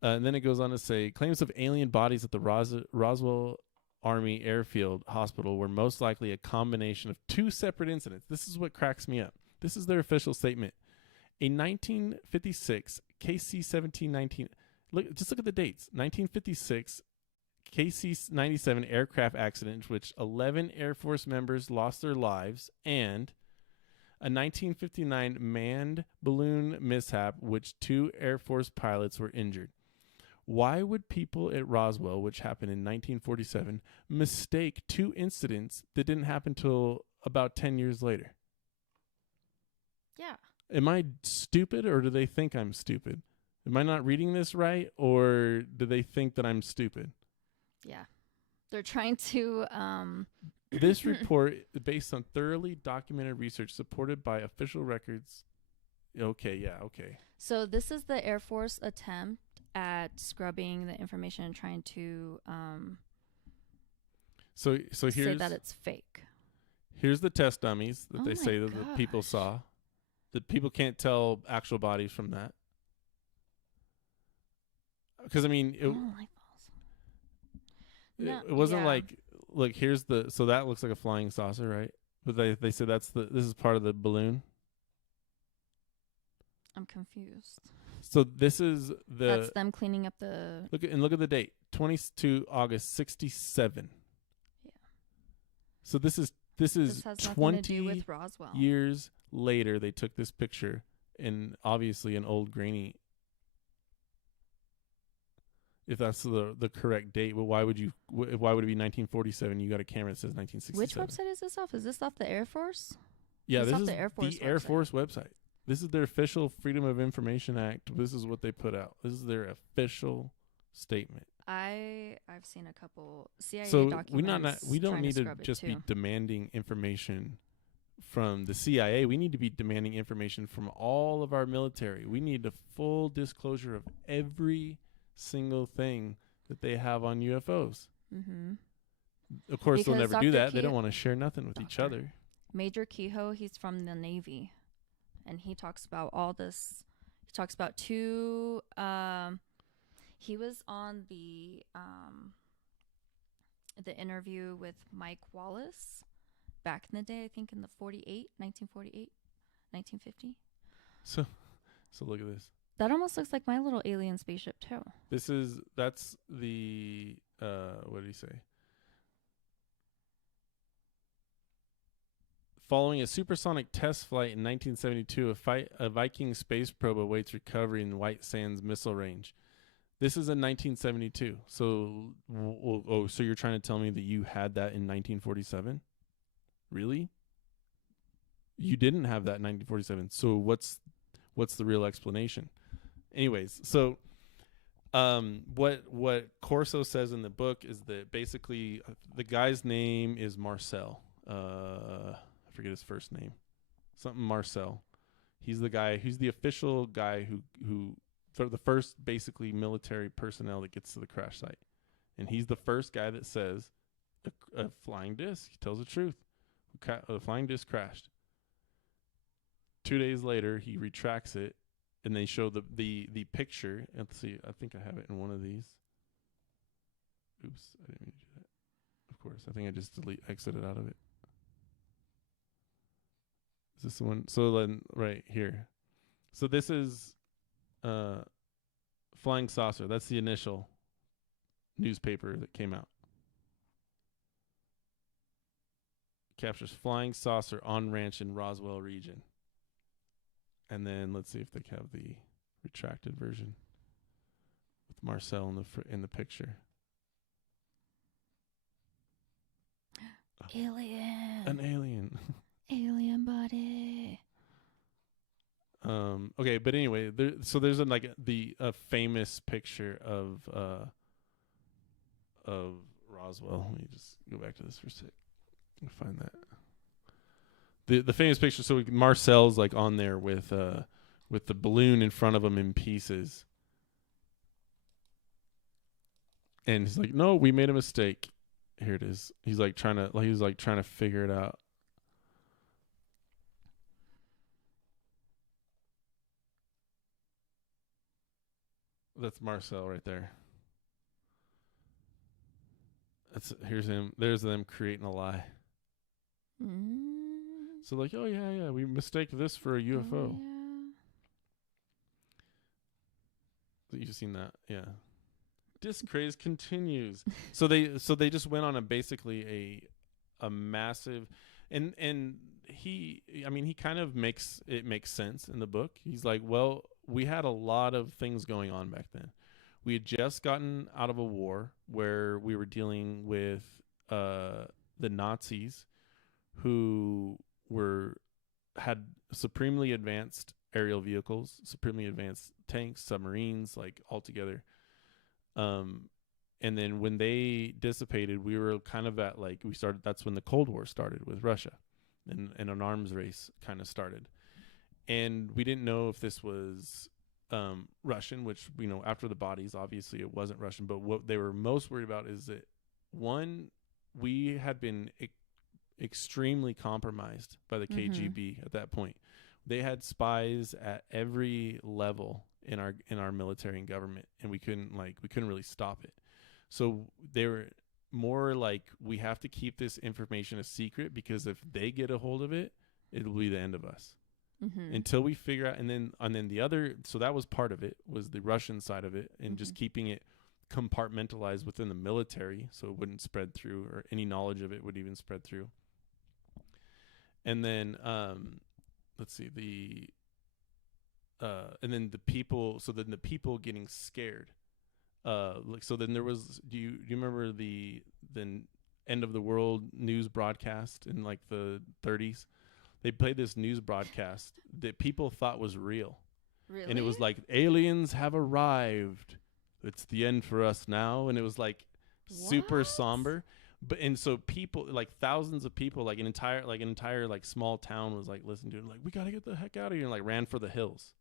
And then it goes on to say, claims of alien bodies at the Roswell Army Airfield Hospital were most likely a combination of 2 separate incidents. This is what cracks me up. This is their official statement. A 1956 KC-1719, look at the dates. 1956 KC-97 aircraft accident in which 11 Air Force members lost their lives, and a 1959 manned balloon mishap which 2 Air Force pilots were injured. Why would people at Roswell, which happened in 1947, mistake 2 incidents that didn't happen till about 10 years later? Yeah. Am I stupid, or do they think I'm stupid? Am I not reading this right, or do they think that I'm stupid? Yeah. They're trying to... This report is based on thoroughly documented research supported by official records. Okay. So this is the Air Force attempt at scrubbing the information and trying to so here's say that it's fake. Here's the test dummies that they say that the people saw. That people can't tell actual bodies from that. Because I mean, it wasn't like, look, here's so that looks like a flying saucer, right? But they said this is part of the balloon. I'm confused. So this is that's them cleaning up the. Look at the date, 22 August 67. Yeah. So this is 20 with Roswell. years later. They took this picture, and obviously an old grainy. If that's the correct date, but why would it be 1947? You got a camera that says 1967. Which website is this off? Is this off the Air Force? Yeah, this is the Air Force website. This is their official Freedom of Information Act. This is what they put out. This is their official statement. I've seen a couple CIA documents. We don't need to just be demanding information from the CIA. We need to be demanding information from all of our military. We need a full disclosure of every single thing that they have on UFOs. Mm-hmm. Of course, they'll never do that. They don't want to share nothing with each other. Major Kehoe, he's from the Navy, and he talks about all this. He talks about two. He was on the interview with Mike Wallace back in the day. I think in the 1948, 1950. So look at this. That almost looks like my little alien spaceship too. That's the what did he say? Following a supersonic test flight in 1972, a Viking space probe awaits recovery in White Sands missile range. This is in 1972. So so you're trying to tell me that you had that in 1947? Really? You didn't have that in 1947. So what's the real explanation? Anyways, so what Corso says in the book is that basically the guy's name is Marcel. I forget his first name. Something Marcel. He's the guy who's the official guy who for the first basically military personnel that gets to the crash site. And he's the first guy that says a flying disc. He tells the truth. A flying disc crashed. 2 days later, he retracts it, and they show the picture. Let's see. I think I have it in one of these. Oops, I didn't mean to do that. Of course, I think I just exited out of it. Is this the one? So then, right here. So this is Flying Saucer. That's the initial newspaper that came out. Captures flying saucer on ranch in Roswell region. And then let's see if they have the retracted version with Marcel in the picture. Alien. An alien. Alien body. Okay, but anyway, there's a famous picture of Roswell. Let me just go back to this for a sec. Find that. The famous picture. So Marcel's like on there with the balloon in front of him in pieces, and he's like, "No, we made a mistake." Here it is. He's like trying to figure it out. That's Marcel right there. Here's him. There's them creating a lie. So like, oh yeah, we mistaked this for a UFO. Oh, yeah. You've seen that, yeah. Disc craze continues. so they just went on basically a massive, and he kind of makes sense in the book. He's like, well, we had a lot of things going on back then. We had just gotten out of a war where we were dealing with the Nazis, who had supremely advanced aerial vehicles, supremely advanced tanks, submarines, like all together. And then when they dissipated, we were kind of at that's when the Cold War started with Russia, and an arms race kind of started. And we didn't know if this was Russian, which, after the bodies, obviously it wasn't Russian. But what they were most worried about is that, one, we had been extremely compromised by the KGB at that point. They had spies at every level in our military and government, and we couldn't really stop it. So more like we have to keep this information a secret, because if they get a hold of it, it'll be the end of us. Until we figure out. And then the other, so that was part of it, was the Russian side of it, and just keeping it compartmentalized within the military so it wouldn't spread through, or any knowledge of it would even spread through. And then let's see, and then the people, so then the people getting scared, like, so then there was, do you remember the end of the world news broadcast in like the 30s? They played this news broadcast that people thought was real. Really? And it was like, aliens have arrived, it's the end for us now. And it was like super somber. But, and so people, like thousands of people, like an entire like small town was like listening to it, like, we got to get the heck out of here, and like ran for the hills.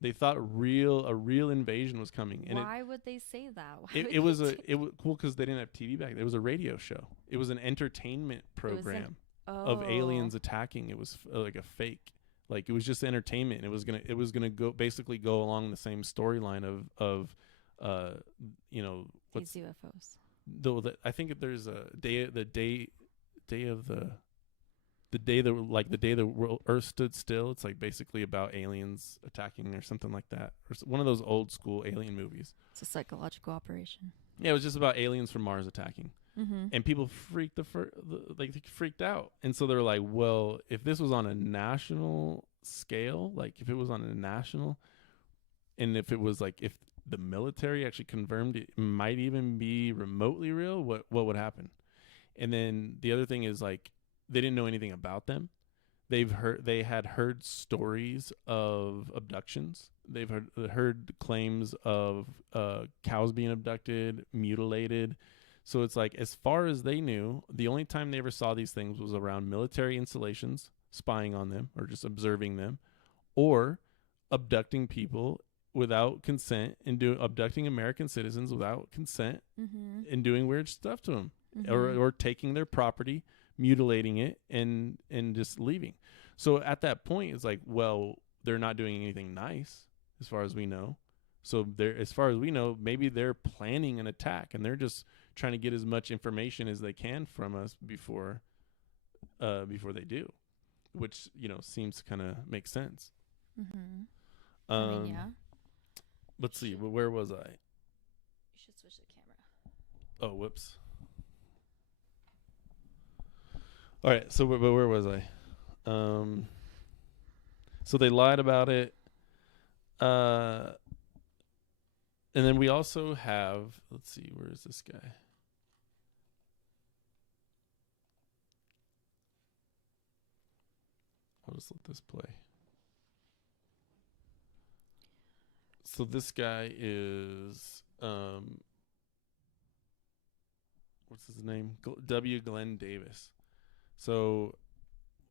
They thought a real invasion was coming. And why would they say that? It was cool, because they didn't have TV back then. It was a radio show. It was an entertainment program of aliens attacking. It was like a fake. Like, it was just entertainment. It was gonna go along the same storyline of what's these UFOs. Though I think there's a day the world Earth stood still. It's like basically about aliens attacking or something like that, or one of those old school alien movies. It's a psychological operation. Yeah, it was just about aliens from Mars attacking, and people freaked out, and so they're like, well, if this was on a national scale, like if it was on a national, and if it was like, if the military actually confirmed it might even be remotely real, what would happen? And then the other thing is, like, they didn't know anything about them. They had heard stories of abductions. They've heard claims of cows being abducted, mutilated. So it's like, as far as they knew, the only time they ever saw these things was around military installations, spying on them or just observing them, or abducting people without consent, and abducting American citizens without consent, and doing weird stuff to them, or taking their property, mutilating it, and just leaving. So at that point, it's like, well, they're not doing anything nice as far as we know. So as far as we know, maybe they're planning an attack, and they're just trying to get as much information as they can from us before they do, which, seems to kind of make sense. Yeah. Let's see. Where was I? You should switch the camera. Oh, whoops. All right. So where was I? So they lied about it. And then we also have, let's see, where is this guy? I'll just let this play. So this guy is, what's his name? W. Glenn Davis. So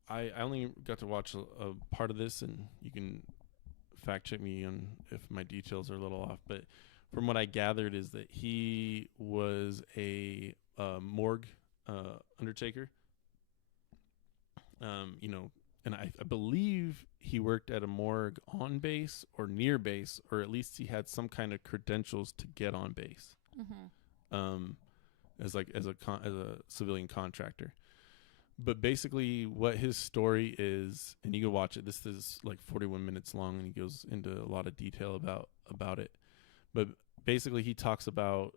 I only got to watch a part of this, and you can fact check me on if my details are a little off. But from what I gathered is that he was a morgue undertaker. And I believe he worked at a morgue on base or near base, or at least he had some kind of credentials to get on base, as a civilian contractor. But basically, what his story is, and you can watch it. This is like 41 minutes long, and he goes into a lot of detail about it. But basically, he talks about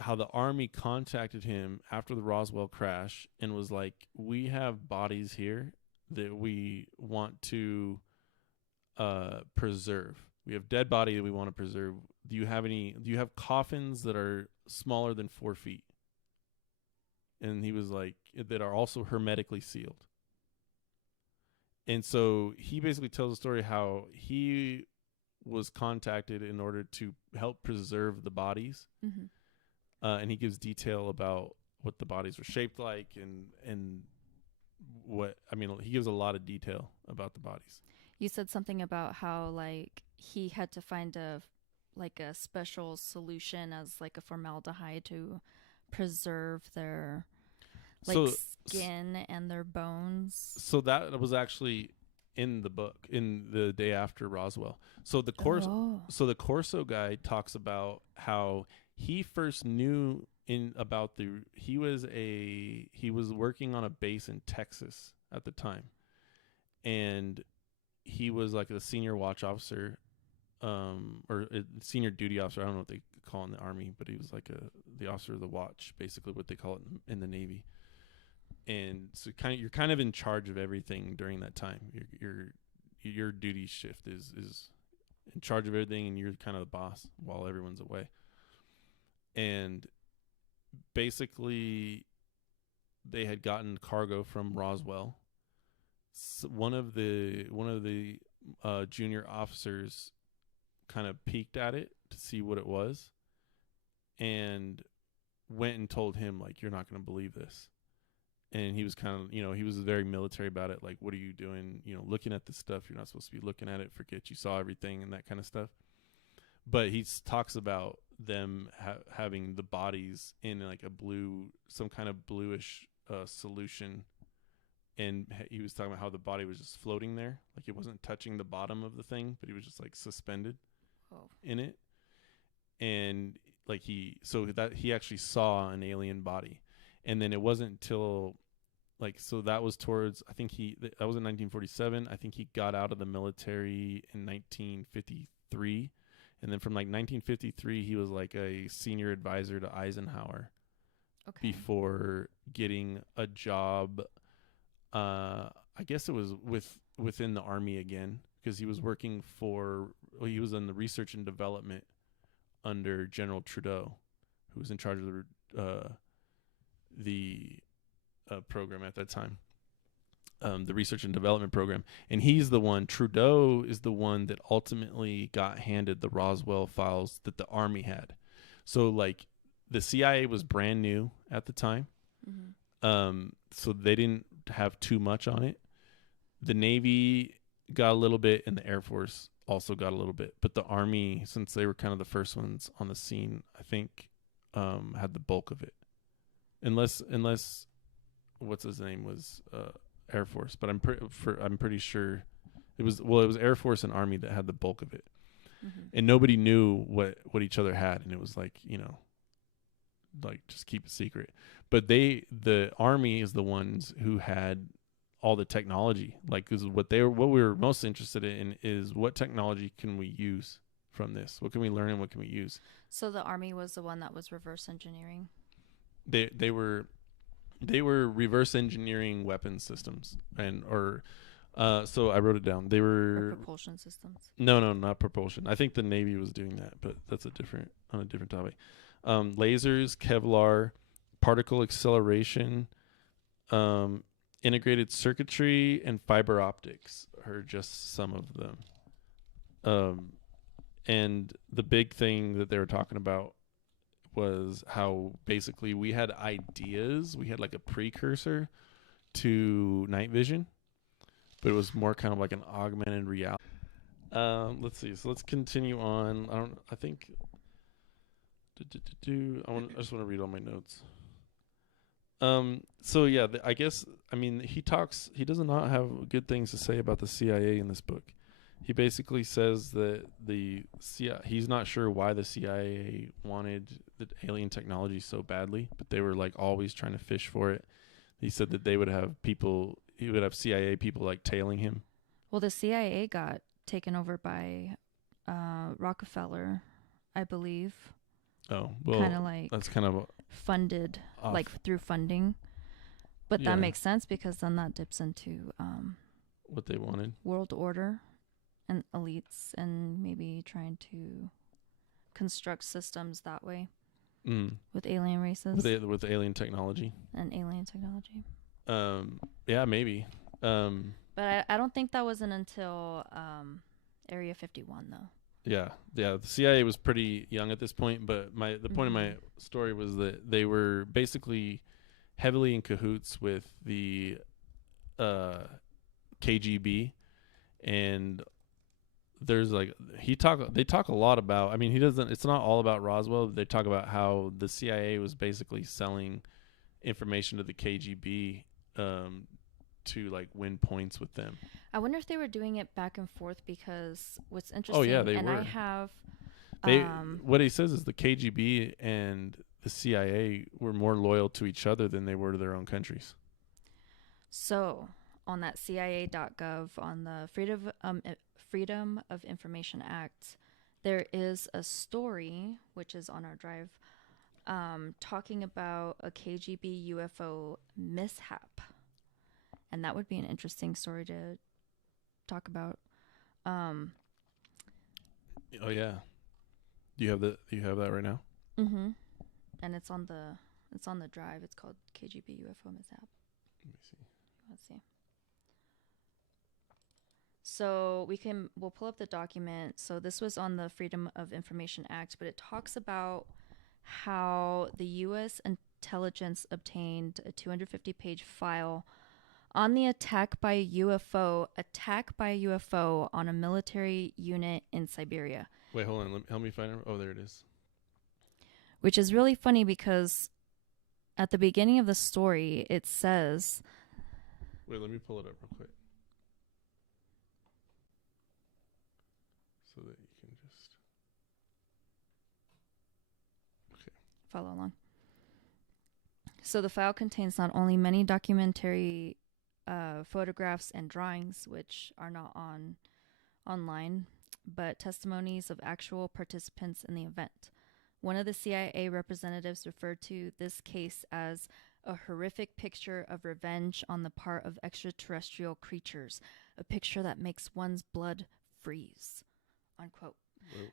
how the Army contacted him after the Roswell crash and was like, we have bodies here that we want to preserve. We have dead body that we want to preserve. Do you have coffins that are smaller than 4 feet? And he was like, that are also hermetically sealed. And so he basically tells the story how he was contacted in order to help preserve the bodies. And he gives detail about what the bodies were shaped like, and he gives a lot of detail about the bodies. You said something about how, like, he had to find a special solution as like a formaldehyde to preserve their skin and their bones. So that was actually in the book, in the day after Roswell. So the Corso guy talks about how he first knew he was working on a base in Texas at the time, and he was like the senior watch officer, or a senior duty officer. I don't know what they call it in the Army, but he was like the officer of the watch, basically what they call it in the Navy. And so you're kind of in charge of everything during that time. Your duty shift is in charge of everything, and you're kind of the boss while everyone's away. And basically, they had gotten cargo from Roswell. So one of the junior officers kind of peeked at it to see what it was, and went and told him, like, "You're not going to believe this." And he was kind of, he was very military about it. Like, what are you doing? Looking at this stuff. You're not supposed to be looking at it. Forget you saw everything and that kind of stuff. But he talks about them having the bodies in like some kind of bluish solution. And he was talking about how the body was just floating there. Like, it wasn't touching the bottom of the thing, but he was just like suspended in it. And like he actually saw an alien body. And then it wasn't until, so that was towards, I think that was in 1947. I think he got out of the military in 1953. And then from 1953, he was like a senior advisor to Eisenhower before getting a job. I guess it was within the Army again, because he was working he was in the research and development under General Trudeau, who was in charge of the program at that time, the research and development program. And Trudeau is the one that ultimately got handed the Roswell files that the Army had. So like the CIA was brand new at the time. Mm-hmm. So they didn't have too much on it. The Navy got a little bit, and the Air Force also got a little bit. But the Army, since they were kind of the first ones on the scene, I think had the bulk of it. Unless what's his name was Air Force, but I'm pretty sure it was Air Force and Army that had the bulk of it. Mm-hmm. And nobody knew what each other had, and it was like, like just keep it secret. But the Army is the ones who had all the technology. Like, is what we were most interested in is what technology can we use from this? What can we learn and what can we use? So the Army was the one that was reverse engineering. They were reverse engineering weapon systems so I wrote it down. They were propulsion systems. No, not propulsion. I think the Navy was doing that, but that's on a different topic. Lasers, Kevlar, particle acceleration, integrated circuitry, and fiber optics are just some of them. And the big thing that they were talking about was how basically we had ideas. We had like a precursor to night vision, but it was more kind of like an augmented reality. Let's see. So let's continue on. I just want to read all my notes. So yeah, I guess, he does not have good things to say about the CIA in this book. He basically says that he's not sure why the CIA wanted the alien technology so badly, but they were like always trying to fish for it. He said that he would have CIA people like tailing him. Well, the CIA got taken over by Rockefeller, I believe. Oh, well, kind of like that's kind of funded off. Like through funding. But that makes sense, because then that dips into what they wanted. World order and elites, and maybe trying to construct systems that way with alien races. With alien technology. And alien technology. Yeah, maybe. But I don't think that wasn't until Area 51, though. Yeah. The CIA was pretty young at this point, but the point of my story was that they were basically heavily in cahoots with the KGB, and there's like they talk a lot about, it's not all about Roswell. They talk about how the CIA was basically selling information to the KGB to like win points with them. I wonder if they were doing it back and forth, because what's interesting, they were. I have What he says is the KGB and the CIA were more loyal to each other than they were to their own countries. So, on that CIA.gov, on the Freedom of Information Act, there is a story, which is on our drive, talking about a KGB UFO mishap. And that would be an interesting story to talk about. Oh yeah, do you have that right now? Mm-hmm. And it's on the drive. It's called Kgb Ufo Mishap. Let me see. Let's see. So we'll pull up the document. So this was on the Freedom of Information Act, but it talks about how the U.S. intelligence obtained a 250-page file on the attack by a UFO on a military unit in Siberia. Wait, hold on. Help me find it. Oh, there it is. Which is really funny because at the beginning of the story, it says... Wait, let me pull it up real quick. So that you can just... Okay. Follow along. So the file contains not only many documentary photographs and drawings, which are not online, but testimonies of actual participants in the event. One of the CIA representatives referred to this case as a horrific picture of revenge on the part of extraterrestrial creatures, a picture that makes one's blood freeze, unquote. Whoa.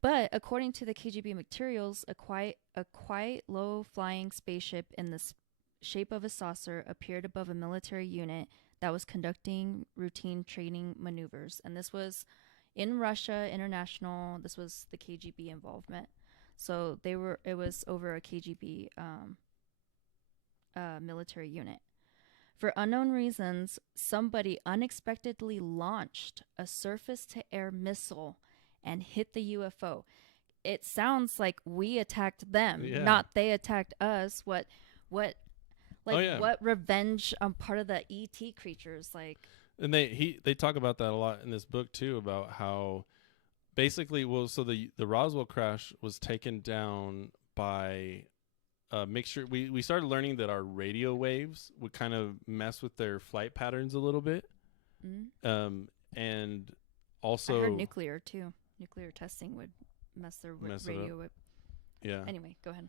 But according to the KGB materials, a quiet low-flying spaceship in the shape of a saucer appeared above a military unit that was conducting routine training maneuvers. And this was in Russia, international. This was the KGB involvement. So it was over a KGB military unit. For unknown reasons, somebody unexpectedly launched a surface-to-air missile and hit the UFO. It sounds like we attacked them, not they attacked us. What revenge on part of the ET creatures like? And they talk about that a lot in this book too, about how basically, so the Roswell crash was taken down by a mixture. We started learning that our radio waves would kind of mess with their flight patterns a little bit. Mm-hmm. And also I heard nuclear too. Nuclear testing would mess their radio wave. Yeah. Anyway, go ahead.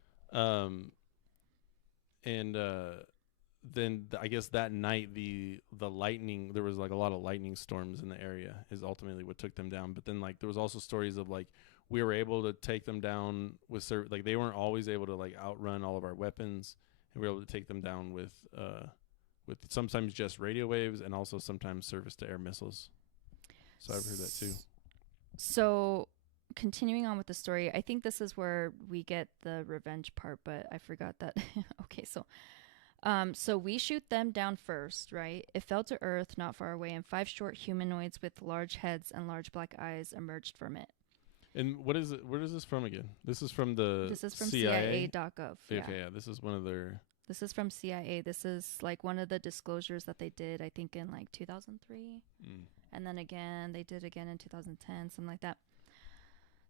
Then I guess that night the lightning, there was like a lot of lightning storms in the area is ultimately what took them down. But then like there was also stories of like we were able to take them down with like they weren't always able to like outrun all of our weapons, and we were able to take them down with sometimes just radio waves and also sometimes surface to air missiles. So I've heard that too. So continuing on with the story, I think this is where we get the revenge part, but I forgot that. Okay, so we shoot them down first, right? It fell to earth not far away, and 5 short humanoids with large heads and large black eyes emerged from it. And what is it? Where is this from again? This is from CIA.gov. Okay, yeah. This is one of their... This is from CIA. This is like one of the disclosures that they did, I think, in like 2003. And then again, they did again in 2010, something like that.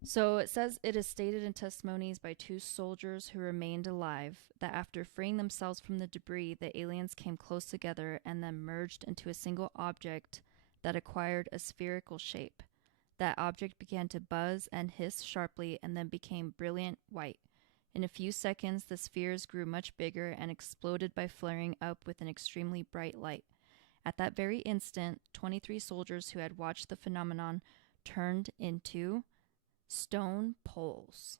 So it says it is stated in testimonies by 2 soldiers who remained alive that after freeing themselves from the debris, the aliens came close together and then merged into a single object that acquired a spherical shape. That object began to buzz and hiss sharply and then became brilliant white. In a few seconds, the spheres grew much bigger and exploded by flaring up with an extremely bright light. At that very instant, 23 soldiers who had watched the phenomenon turned into stone poles.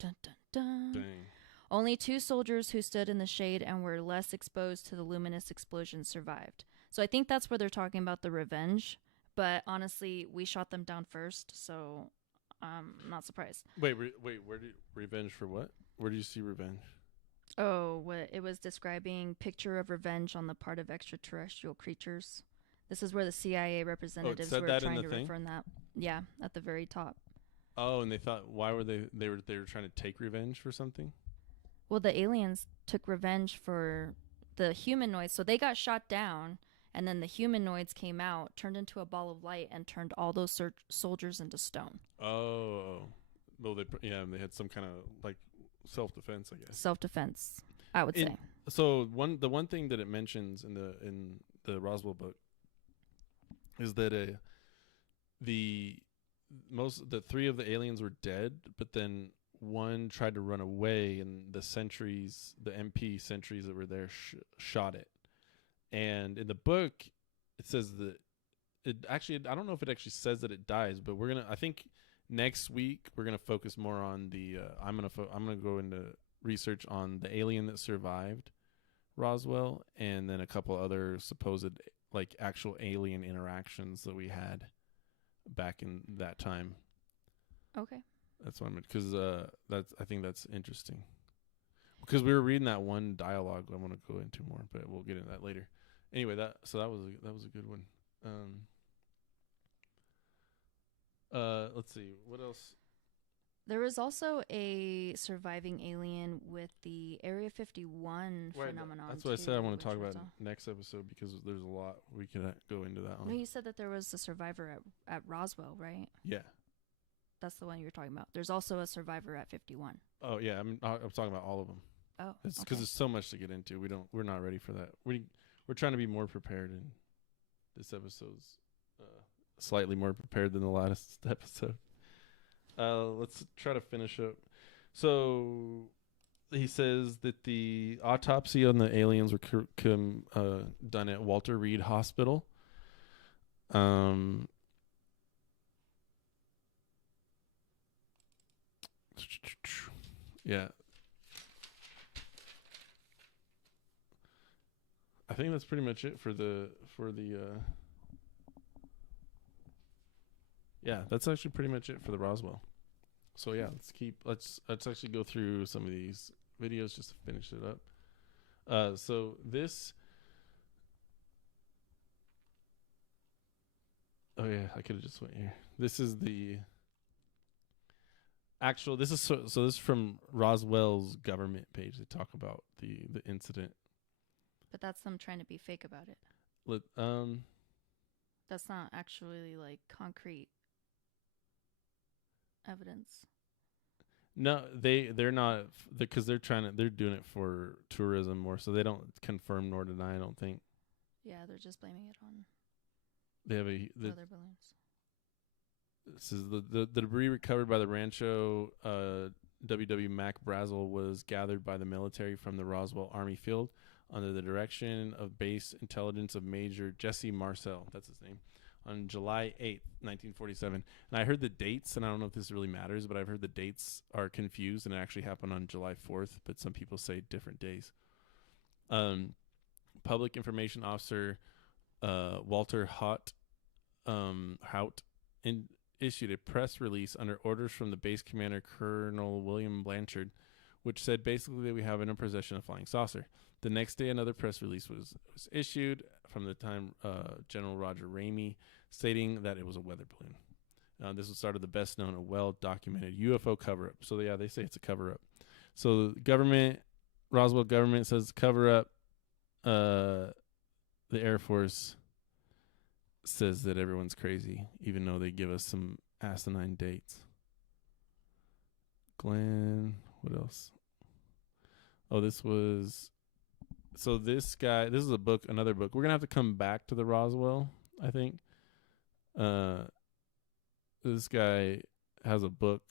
Dun, dun, dun. Dang. Only 2 soldiers who stood in the shade and were less exposed to the luminous explosion survived. So I think that's where they're talking about the revenge. But honestly, we shot them down first, so I'm not surprised. Wait, where did revenge for what? Where do you see revenge? Oh, it was describing picture of revenge on the part of extraterrestrial creatures. This is where the CIA representatives were trying to refer on that. Yeah, at the very top. Oh, and they thought, why were they were trying to take revenge for something? Well, the aliens took revenge for the humanoids, so they got shot down, And then the humanoids came out, turned into a ball of light, and turned all those soldiers into stone. Oh. Well, they had some kind of like self-defense, I guess. Self-defense, I would say. So the one thing that it mentions in the Roswell book is that the three of the aliens were dead, but then one tried to run away, and the MP sentries that were there shot it. And in the book, it says that it actually, I don't know if it actually says that it dies, but I think next week we're gonna focus more on the. I'm gonna go into research on the alien that survived Roswell, and then a couple other supposed like actual alien interactions that we had back in that time. Okay. That's what I meant, because I think that's interesting. Because we were reading that one dialogue I want to go into more, but we'll get into that later. Anyway, that was a good one. Let's see what else. There was also a surviving alien with the Area 51 phenomenon. That's what I said I want to talk about next episode, because there's a lot we can go into that one. No, you said that there was a survivor at Roswell, right? Yeah. That's the one you were talking about. There's also a survivor at 51. Oh yeah, I'm talking about all of them. Oh, it's because there's so much to get into. We're not ready for that. We're trying to be more prepared, and this episode's slightly more prepared than the last episode. Let's try to finish up. So he says that the autopsy on the aliens were done at Walter Reed Hospital. Yeah. I think that's pretty much it for the yeah, that's actually pretty much it for the Roswell. So yeah, let's actually go through some of these videos just to finish it up. So this oh yeah, I could have just went here. This is the actual, this is this is from Roswell's government page. They talk about the incident. But that's them trying to be fake about it. That's not actually like concrete evidence. No, they're not, because they're doing it for tourism more, so they don't confirm nor deny, I don't think. Yeah, they're just blaming it on other balloons. This is the debris recovered by the Rancho W.W. Mac Brazel was gathered by the military from the Roswell Army Field under the direction of Base Intelligence of Major Jesse Marcel, that's his name, on July 8th, 1947. And I heard the dates, and I don't know if this really matters, but I've heard the dates are confused, and it actually happened on July 4th, but some people say different days. Public Information Officer Walter Haut issued a press release under orders from the base commander, Colonel William Blanchard, which said basically that we have in possession a flying saucer. The next day, another press release was issued from the time General Roger Ramey, stating that it was a weather balloon. This was sort of the best known and well-documented UFO cover-up. So yeah, they say it's a cover-up. So the Roswell government says cover-up. The Air Force says that everyone's crazy, even though they give us some asinine dates. Glenn, what else? Oh, this is a book, another book. We're going to have to come back to the Roswell, I think. This guy has a book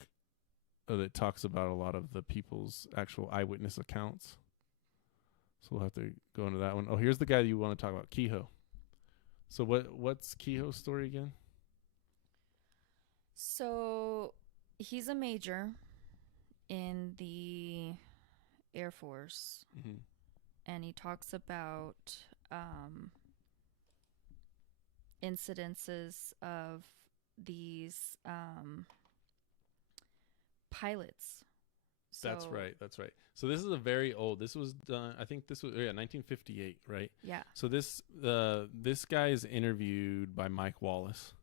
that talks about a lot of the people's actual eyewitness accounts. So we'll have to go into that one. Oh, here's the guy that you want to talk about, Kehoe. So what's Kehoe's story again? So he's a major in the Air Force. Mm-hmm. And he talks about incidences of these pilots. That's right. So this is a very old. This was done. I think this was 1958, right? Yeah. So this guy is interviewed by Mike Wallace,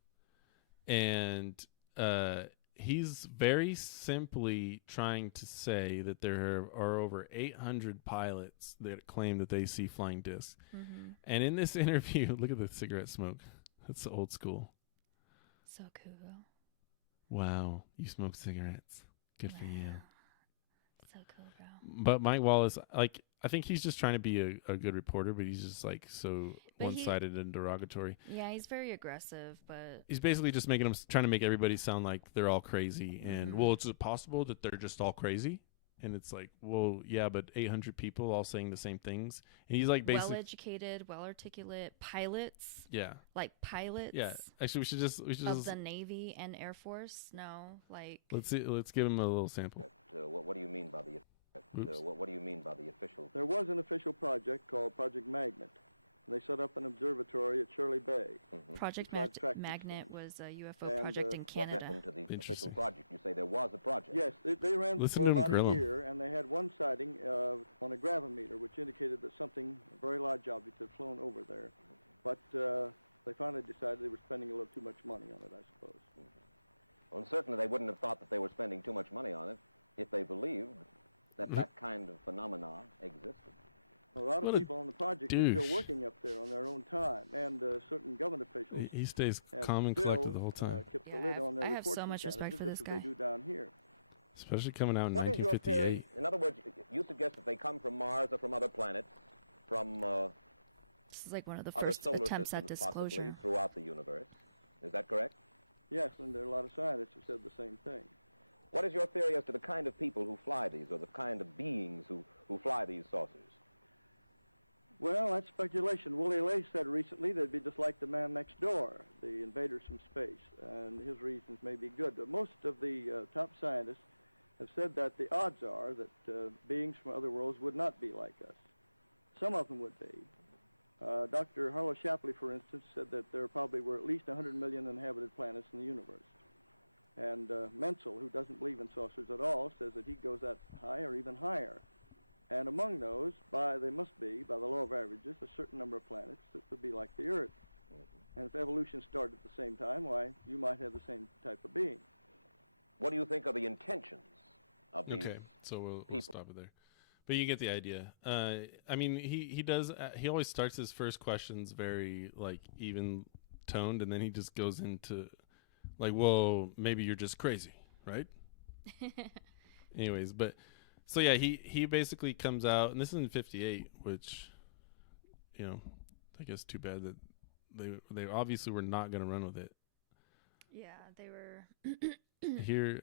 and he's very simply trying to say that there are over 800 pilots that claim that they see flying discs. Mm-hmm. And in this interview, look at the cigarette smoke. That's old school. So cool. Wow, you smoke cigarettes. Good for you. So cool, bro. But Mike Wallace, like, I think he's just trying to be a good reporter, but he's just like so one-sided and derogatory. Yeah, he's very aggressive, but he's basically just trying to make everybody sound like they're all crazy. And well, it's possible that they're just all crazy. And it's like, well, yeah, but 800 people all saying the same things. And he's like basically well-educated, well-articulate pilots. Yeah. Like pilots. Yeah. Actually, we should just of the Navy and Air Force. No, like let's give him a little sample. Oops. Project Magnet was a UFO project in Canada. Interesting. Listen to him grill him. What a douche. He stays calm and collected the whole time. Yeah, I have so much respect for this guy. Especially coming out in 1958. This is like one of the first attempts at disclosure. Okay, so we'll stop it there. But you get the idea. I mean, he does. He always starts his first questions very like even toned, and then he just goes into like, "Well, maybe you're just crazy, right?" Anyways, but so yeah, he basically comes out, and this is in '58, which, you know, I guess too bad that they obviously were not going to run with it. Yeah, they were.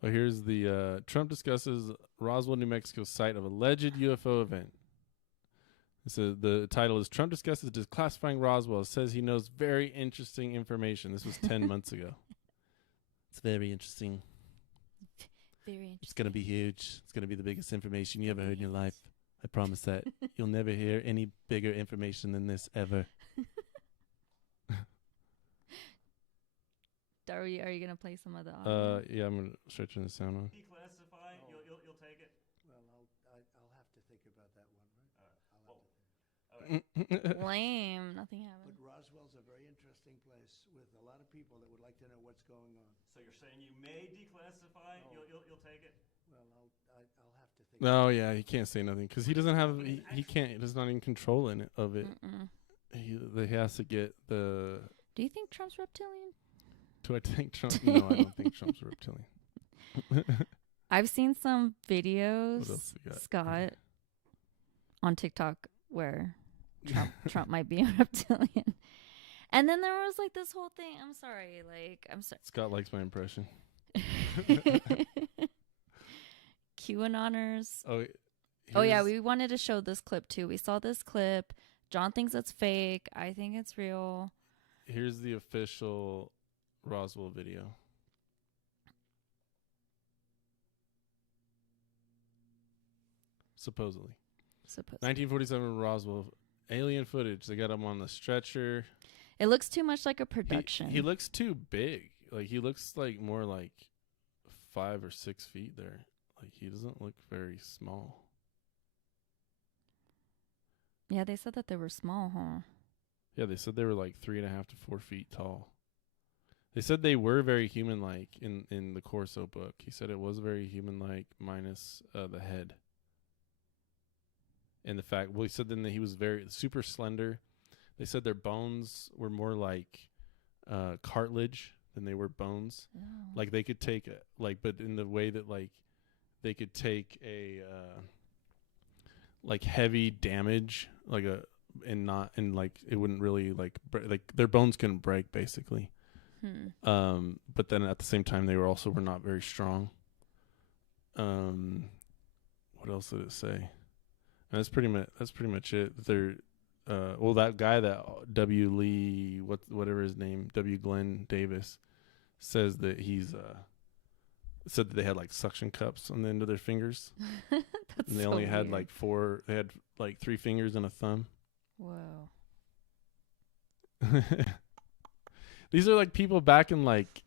Here's the Trump discusses Roswell, New Mexico site of alleged UFO event. So the title is Trump discusses declassifying Roswell. It says he knows very interesting information. This was 10 months ago. It's very interesting. Very interesting. It's going to be huge. It's going to be the biggest information you ever heard in your life. I promise that. You'll never hear any bigger information than this ever. Are you gonna play some of the audio? Yeah, I'm gonna start turning the sound on. Declassify? You'll take it? Well, I'll have to think about that one, right? I'll have to think. Lame. Nothing happened. But Roswell's a very interesting place with a lot of people that would like to know what's going on. So you're saying you may declassify? No. You'll take it? Well, I'll have to think. No, yeah, he can't say nothing because he doesn't have. He can't. There's not even control in it of it. He has to get the. Do you think Trump's reptilian? Do I think Trump? No, I don't think Trump's a reptilian. I've seen some videos, Scott, on TikTok where Trump might be a reptilian. And then there was like this whole thing. I'm sorry. Scott likes my impression. QAnoners. Oh yeah, we wanted to show this clip too. We saw this clip. John thinks it's fake. I think it's real. Here's the official Roswell video. Supposedly. 1947 Roswell alien footage. They got him on the stretcher. It looks too much like a production. He looks too big. Like he looks like more like 5 or 6 feet there. Like he doesn't look very small. Yeah, they said that they were small, huh? Yeah, they said they were like 3.5 to 4 feet tall. They said they were very human-like in the Corso book. He said it was very human-like minus the head. And the fact, well, he said then that he was very super slender. They said their bones were more like cartilage than they were bones. Oh. Like they could take but in the way that like they could take a like heavy damage and it wouldn't really like their bones couldn't break basically. But then at the same time they were not very strong. What else did it say? And that's pretty much it. They're that guy that W. Lee whatever his name, W. Glenn Davis, says that he's said that they had like suction cups on the end of their fingers. And they only had like four. They had like 3 fingers and a thumb. Whoa. These are like people back in like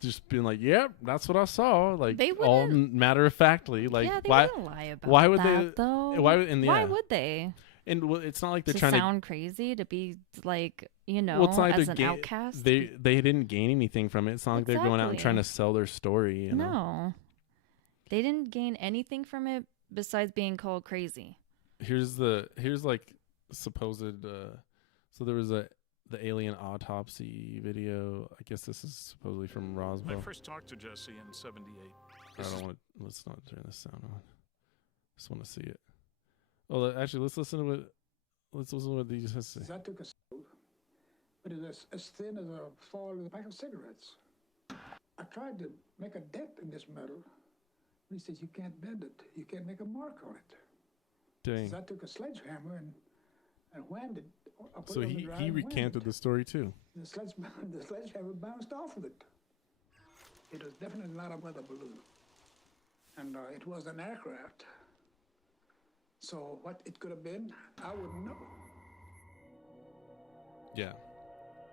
just being like, "Yep, that's what I saw." Like all matter of factly. Like yeah, they why wouldn't lie about why would that, they? Though? Why would they? And it's not like they're to trying sound crazy, to be like, as an outcast. They didn't gain anything from it. It's not like they're going out and trying to sell their story. You know? No, they didn't gain anything from it besides being called crazy. Here's like supposed. So there was the alien autopsy video. I guess this is supposedly from Roswell. I first talked to Jessie in '78. Let's not turn this sound on. Just want to see it. Oh, actually, let's listen to what these has to say. That took a soul, but it was as thin as a fall in the pack of cigarettes. I tried to make a dent in this metal. He says, you can't bend it. You can't make a mark on it. Dang. So I took a sledgehammer and whammed it. So he recanted the story too. The sledgehammer bounced off of it. It was definitely not a weather balloon. And it was an aircraft. So what it could have been, I wouldn't know. Yeah.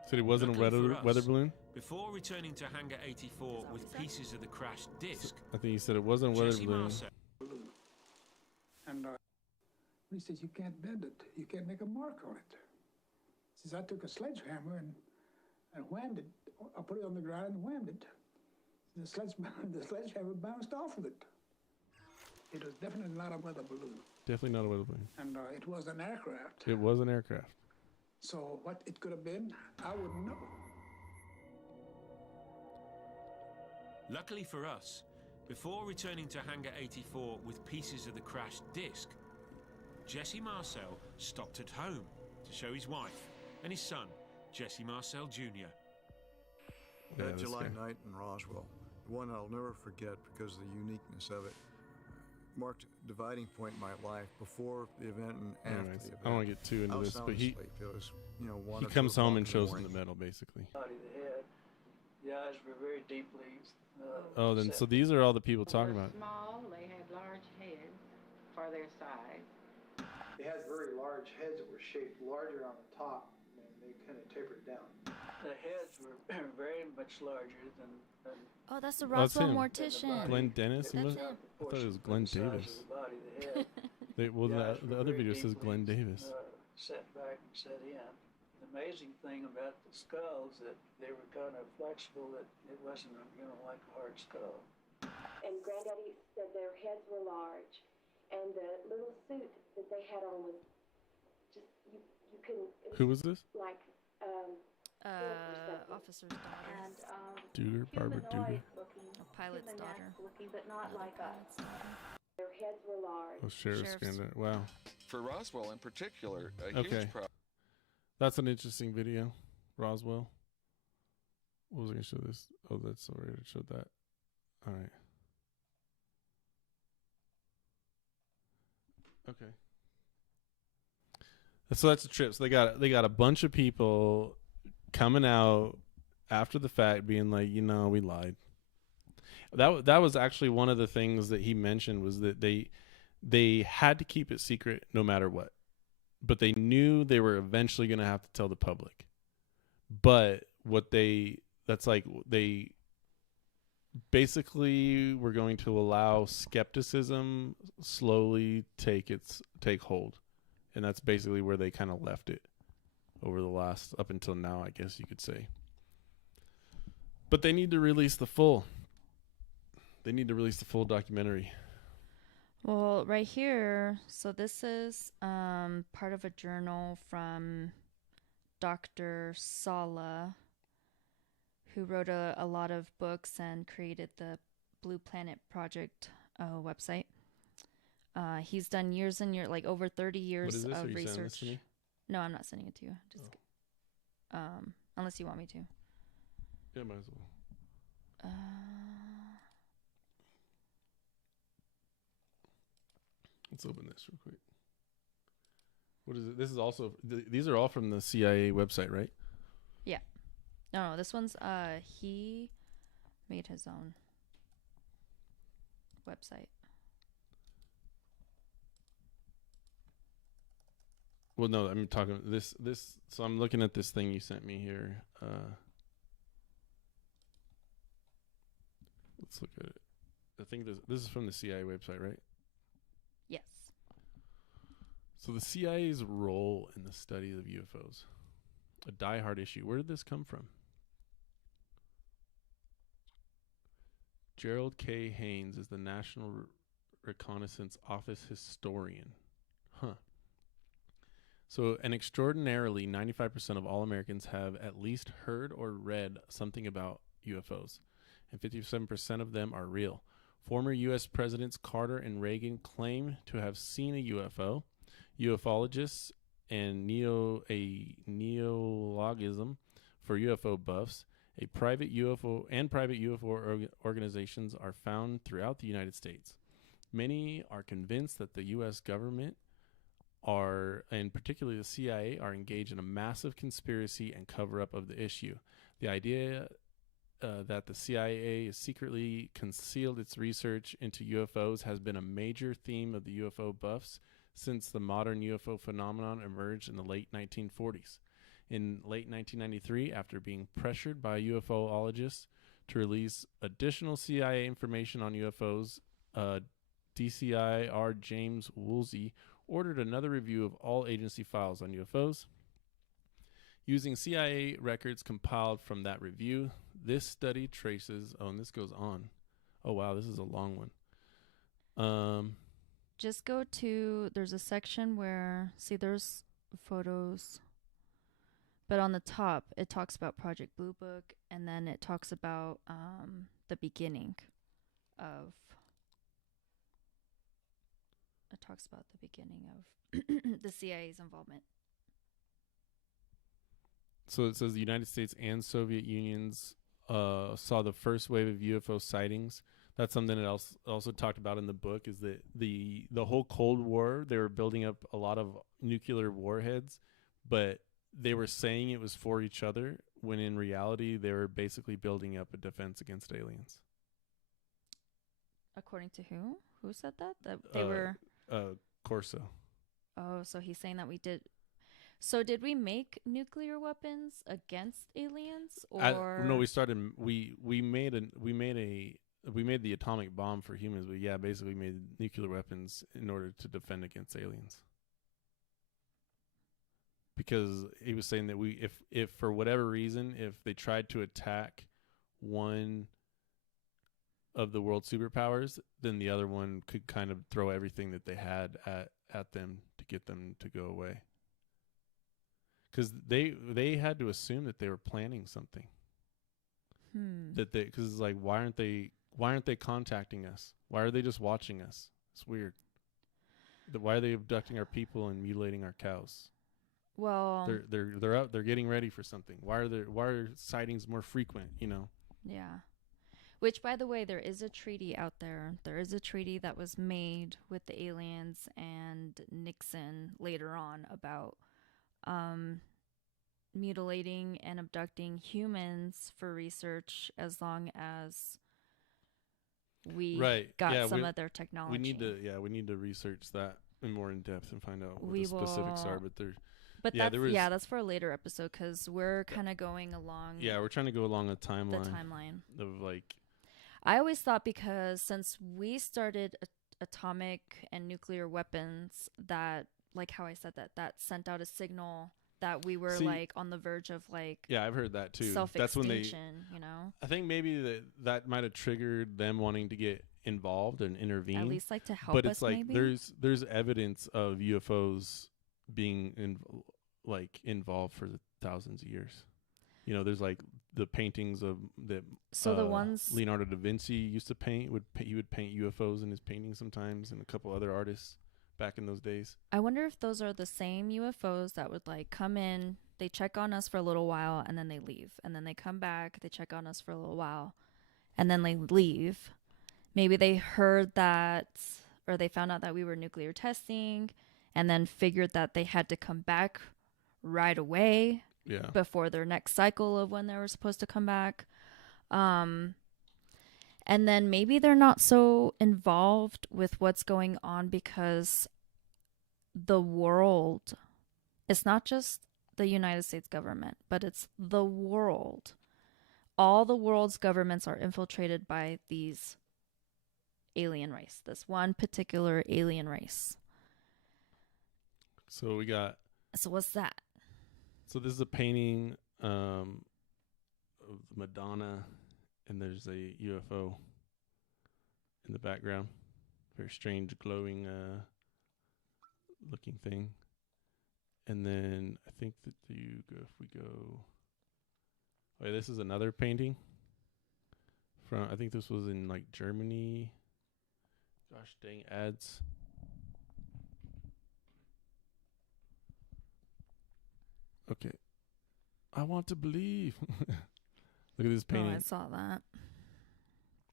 So it wasn't a weather balloon? Before returning to Hangar 84 with pieces of the crashed disc, I think he said it wasn't a weather balloon. And he says, you can't bend it. You can't make a mark on it. He says, I took a sledgehammer and whammed it. I put it on the ground and whammed it. The sledgehammer bounced off of it. It was definitely not a weather balloon. Definitely not a weather balloon. And it was an aircraft. It was an aircraft. So what it could have been, I wouldn't know. luckily for us, before returning to Hangar 84 with pieces of the crashed disc, Jessie Marcel stopped at home to show his wife and his son, Jesse Marcel Jr. That July night in Roswell, one I'll never forget because of the uniqueness of it, marked a dividing point in my life before the event and after the event. I don't want to get too into this, but he comes home and shows them the medal, basically. The head, the eyes were very deeply. Then so these are all the people talking about. Small, they had large heads for their size. They had very large heads that were shaped larger on the top, and they kind of tapered down. The heads were very much larger than oh, that's the Roswell mortician. Glenn Dennis? I thought it was Glenn Davis. The other video says Glenn Davis. Set back and set in. The amazing thing about the skulls that they were kind of flexible, that it wasn't, like a hard skull. And Granddaddy said their heads were large, and the little suit that they had on was just you couldn't. Who was this? Like officer's daughter. And Duger, Barbara Duger. A pilot's daughter. Looking, but not like us. Their heads were large. Oh, Sheriff's granddaughter. Wow. For Roswell in particular, a huge problem. That's an interesting video. Roswell. What was I going to show this? Oh, that's already showed that. All right. Okay. So that's a trip. So they got a bunch of people coming out after the fact being like, we lied. That was actually one of the things that he mentioned, was that they had to keep it secret no matter what. But they knew they were eventually going to have to tell the public. But they basically were going to allow skepticism slowly take hold. And that's basically where they kind of left it over the last, up until now, I guess you could say. But they need to release the full. They need to release the full documentary. Well, right here, so this is part of a journal from Dr. Sala, who wrote a lot of books and created the Blue Planet Project website. He's done years and years, like over 30 years of research. No, I'm not sending it to you. Just unless you want me to. Yeah, might as well. Let's open this real quick. What is it? This is also these are all from the CIA website, right? Yeah. No, this one's he made his own website. Well, no, I'm talking this. So I'm looking at this thing you sent me here. Let's look at it. I think this is from the CIA website, right? Yes. So the CIA's role in the study of UFOs, a diehard issue. Where did this come from? Gerald K. Haynes is the National Reconnaissance Office historian. Huh. So, an extraordinarily 95% of all Americans have at least heard or read something about UFOs, and 57% of them are real. Former U.S. Presidents Carter and Reagan claim to have seen a UFO. Ufologists and neologism for UFO buffs, private UFO organizations are found throughout the United States. Many are convinced that the U.S. government and particularly the CIA, are engaged in a massive conspiracy and cover-up of the issue. The idea that the CIA has secretly concealed its research into UFOs has been a major theme of the UFO buffs since the modern UFO phenomenon emerged in the late 1940s. In late 1993, after being pressured by UFOologists to release additional CIA information on UFOs, DCIR James Woolsey ordered another review of all agency files on UFOs. Using CIA records compiled from that review, this study traces... Oh, and this goes on. Oh, wow, this is a long one. Just go to... There's a section where... See, there's photos. But on the top, it talks about Project Blue Book, and then it talks about the beginning of... It talks about the beginning of the CIA's involvement. So it says the United States and Soviet Unions saw the first wave of UFO sightings. That's something that also talked about in the book, is that the whole Cold War, they were building up a lot of nuclear warheads, but they were saying it was for each other, when in reality they were basically building up a defense against aliens. According to who? Who said that? That they were... Corso. Oh, so he's saying that we did... So did we make nuclear weapons against aliens, or... No, we started... We made the atomic bomb for humans, but yeah, basically made nuclear weapons in order to defend against aliens. Because he was saying that if for whatever reason, if they tried to attack one of the world superpowers, then the other one could kind of throw everything that they had at them to get them to go away. Because they had to assume that they were planning something. Because it's like, why aren't they contacting us? Why are they just watching us? It's weird. Why are they abducting our people and mutilating our cows? Well, they're out. They're getting ready for something. Why are sightings more frequent? Yeah. Which, by the way, there is a treaty out there. There is a treaty that was made with the aliens and Nixon later on about mutilating and abducting humans for research as long as we got some of their technology. We need to research that more in depth and find out what the specifics are. That's for a later episode, because we're kind of going along. Yeah, we're trying to go along a timeline. The timeline of like. I always thought, because since we started atomic and nuclear weapons, that, like how I said that sent out a signal that we were like on the verge of like yeah, I've heard that too. That's when you know. I think maybe that might have triggered them wanting to get involved and intervene. At least like to help but us. It's like maybe? there's evidence of UFOs being involved for thousands of years. You know, there's like the paintings of that. So the ones Leonardo da Vinci used to paint he would paint UFOs in his paintings sometimes, and a couple other artists back in those days. I wonder if those are the same UFOs that would like come in, they check on us for a little while, and then they leave, and then they come back, they check on us for a little while, and then they leave. Maybe they heard that, or they found out that we were nuclear testing, and then figured that they had to come back right away. Yeah. Before their next cycle of when they were supposed to come back. And then maybe they're not so involved with what's going on because the world, it's not just the United States government, but it's the world. All the world's governments are infiltrated by these alien race, this one particular alien race. So what's that? So this is a painting of the Madonna, and there's a UFO in the background. Very strange, glowing looking thing. And then I think that oh yeah, this is another painting from, I think this was in like Germany. Gosh dang ads. Okay. I want to believe. Look at this painting. Oh, I saw that.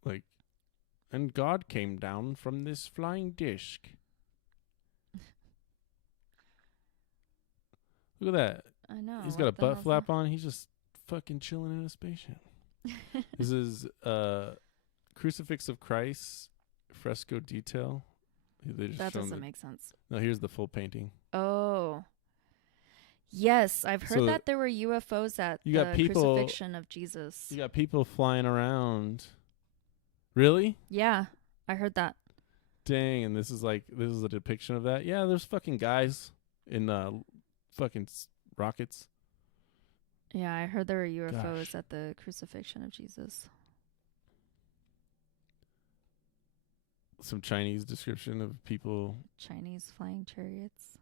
Like, and God came down from this flying disc. Look at that. I know. He's got a butt flap on. He's just fucking chilling in a spaceship. This is Crucifix of Christ fresco detail. That doesn't make sense. No, here's the full painting. Oh. Yes, I've heard that there were UFOs at the Crucifixion of Jesus. You got people flying around. Really? Yeah, I heard that. Dang, and this is a depiction of that. Yeah, there's fucking guys in fucking rockets. Yeah, I heard there were UFOs at the Crucifixion of Jesus. Some Chinese description of people. Chinese flying chariots.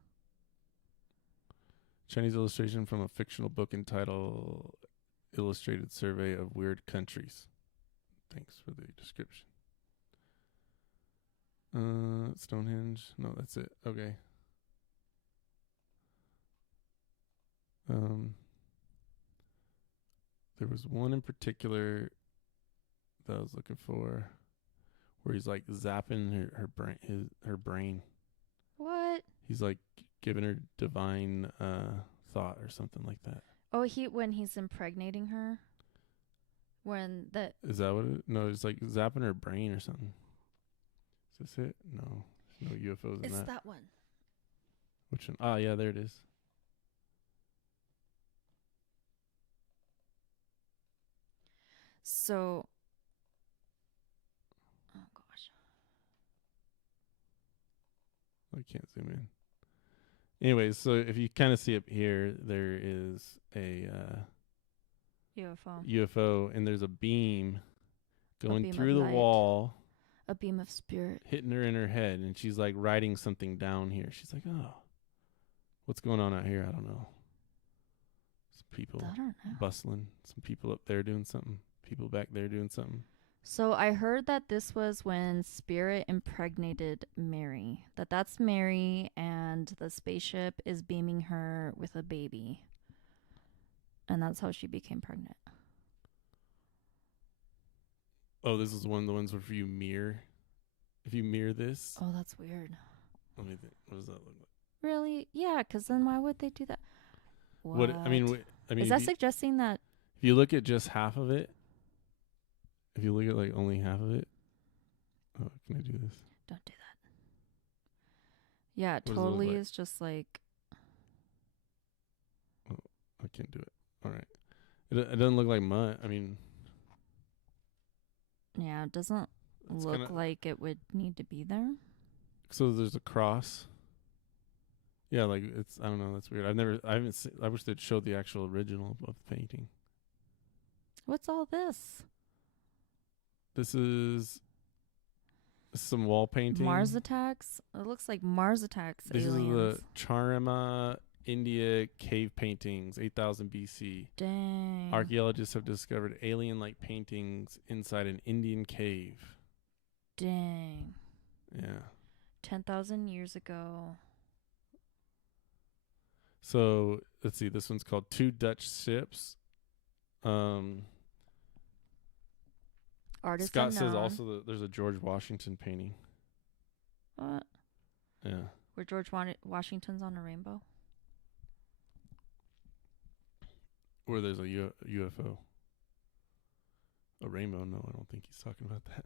Chinese illustration from a fictional book entitled Illustrated Survey of Weird Countries. Thanks for the description. Stonehenge. No, that's it. Okay. There was one in particular that I was looking for where he's like zapping her brain. What? He's like giving her divine thought or something like that. Oh, when he's impregnating her? Is that what it is? No, it's like zapping her brain or something. Is this it? No. There's no UFOs in that. It's that one. Which one? Ah, yeah, there it is. So, oh gosh. I can't zoom in. Anyways, so if you kind of see up here, there is a UFO, and there's a beam going through the wall. A beam of spirit. Hitting her in her head, and she's like writing something down here. She's like, oh, what's going on out here? I don't know. Some people bustling. Some people up there doing something. People back there doing something. So I heard that this was when Spirit impregnated Mary. That's Mary, and the spaceship is beaming her with a baby. And that's how she became pregnant. Oh, this is one of the ones where if you mirror this. Oh, that's weird. Let me think. What does that look like? Really? Yeah, because then why would they do that? What? I mean, is that suggesting that? If you look at just half of it, if you look at like only half of it, oh, can I do this? Don't do that. Yeah, it totally is just like. Oh, I can't do it. All right, it doesn't look like mud. I mean. Yeah, it doesn't look like it would need to be there. So there's a cross. Yeah, like it's, I don't know, that's weird. I haven't seen, I wish they'd show the actual original of the painting. What's all this? This is some wall painting. Mars attacks? It looks like Mars attacks This aliens. is the Charma, India cave paintings, 8000 BC. Dang. Archaeologists have discovered alien-like paintings inside an Indian cave. Dang. Yeah. 10,000 years ago. So, let's see. This one's called Two Dutch Ships. Artist Scott unknown. says also that there's a George Washington painting. What? Yeah. Where George Washington's on a rainbow? Where there's a UFO. A rainbow? No, I don't think he's talking about that.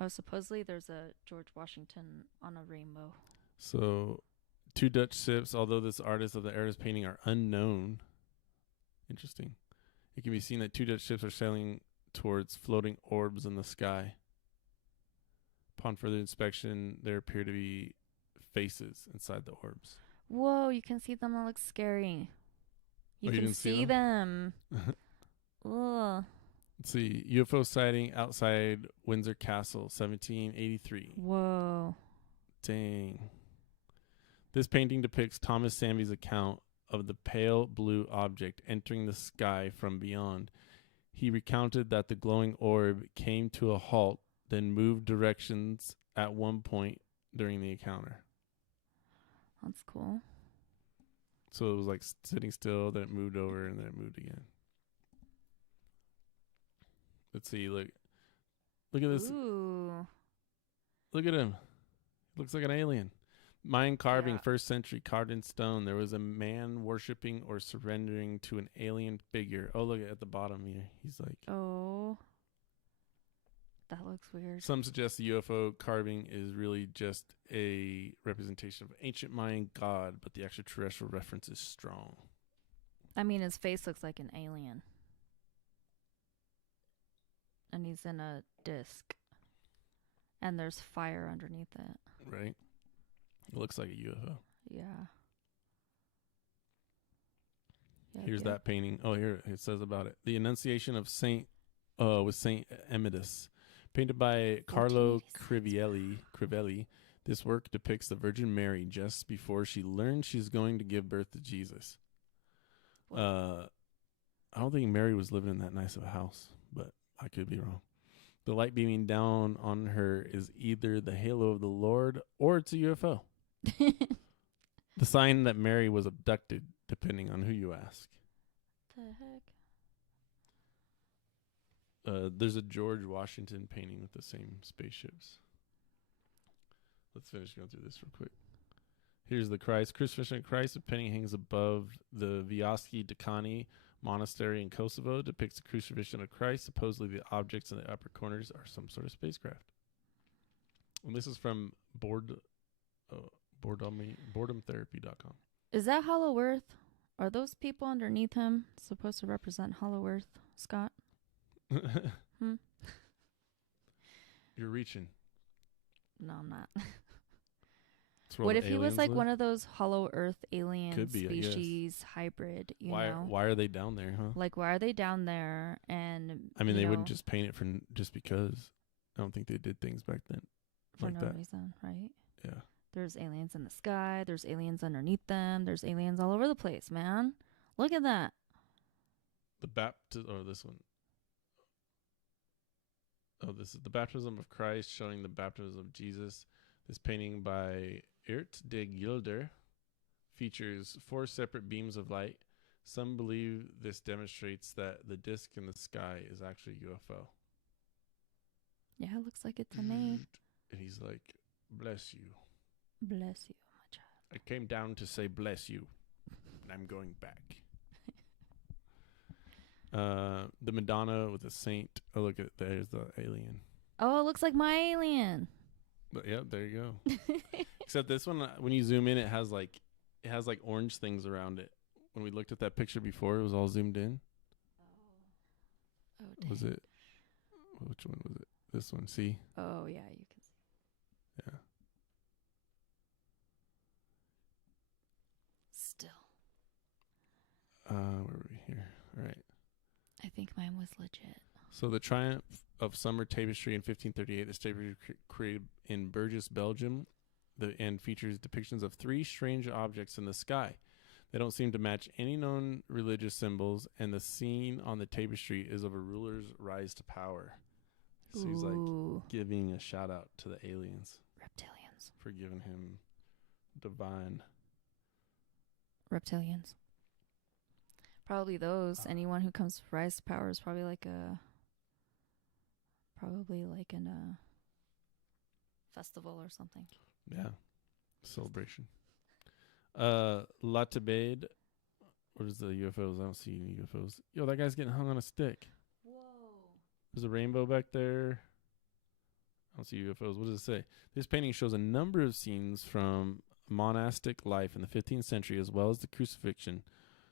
Oh, supposedly there's a George Washington on a rainbow. So, two Dutch ships, although this artist of the era's painting are unknown. Interesting. It can be seen that two Dutch ships are sailing towards floating orbs in the sky. Upon further inspection, there appear to be faces inside the orbs. Whoa, you can see them. That looks scary. You can see them. Ugh. Let's see. UFO sighting outside Windsor Castle, 1783. Whoa. Dang. This painting depicts Thomas Sandby's account of the pale blue object entering the sky from beyond. He recounted that the glowing orb came to a halt, then moved directions at one point during the encounter. That's cool. So it was like sitting still, then it moved over, and then it moved again. Let's see. Look at this. Ooh. Look at him. Looks like an alien. Mayan carving, Yeah. 1st century, carved in stone. There was a man worshiping or surrendering to an alien figure. Oh, look at the bottom here. He's like... Oh. That looks weird. Some suggest the UFO carving is really just a representation of ancient Mayan god, but the extraterrestrial reference is strong. I mean, his face looks like an alien. And he's in a disc. And there's fire underneath it. Right? It looks like a UFO. Yeah. Here's that painting. Oh, here it says about it. The Annunciation of Saint Emidus, painted by Carlo Crivelli. This work depicts the Virgin Mary just before she learns she's going to give birth to Jesus. I don't think Mary was living in that nice of a house, but I could be wrong. The light beaming down on her is either the halo of the Lord or it's a UFO. The sign that Mary was abducted, depending on who you ask. The heck? There's a George Washington painting with the same spaceships. Let's finish going through this real quick. Here's the Christ. Crucifixion of Christ. The painting hangs above the Vioski Dekani monastery in Kosovo. Depicts the crucifixion of Christ. Supposedly the objects in the upper corners are some sort of spacecraft. And this is from boredomtherapy.com. Is that Hollow Earth? Are those people underneath him supposed to represent Hollow Earth, Scott? You're reaching. No, I'm not. What if he was like one of those Hollow Earth alien species hybrid? You know? Why are they down there, huh? Like, why are they down there? And I mean, they wouldn't just paint it for just because. I don't think they did things back then for like no that. reason, right? Yeah. There's aliens in the sky. There's aliens underneath them. There's aliens all over the place, man. Look at that. This one. Oh, this is the baptism of Christ, showing the baptism of Jesus. This painting by Eert de Gilder features 4 separate beams of light. Some believe this demonstrates that the disc in the sky is actually a UFO. Yeah, it looks like it to me. And he's like, bless you. Bless you, my child. I came down to say bless you, and I'm going back. The Madonna with a saint. Oh, look at there's the alien. Oh, it looks like my alien. But yeah, there you go. Except this one, when you zoom in, it has like orange things around it. When we looked at that picture before, it was all zoomed in. Oh, dang. Was it? Which one was it? This one. See? Oh yeah, you can see. Where are we here? All right. I think mine was legit. So the triumph of summer tapestry in 1538. This tapestry created in Bruges, Belgium, and features depictions of 3 strange objects in the sky. They don't seem to match any known religious symbols, and the scene on the tapestry is of a ruler's rise to power. So he's like giving a shout out to the aliens. Reptilians. For giving him divine. Reptilians. Probably those. Anyone who comes to rise to power is probably like in a festival or something. Yeah. Celebration. Latabade. What is the UFOs? I don't see any UFOs. Yo, that guy's getting hung on a stick. Whoa. There's a rainbow back there. I don't see UFOs. What does it say? This painting shows a number of scenes from monastic life in the 15th century as well as the crucifixion.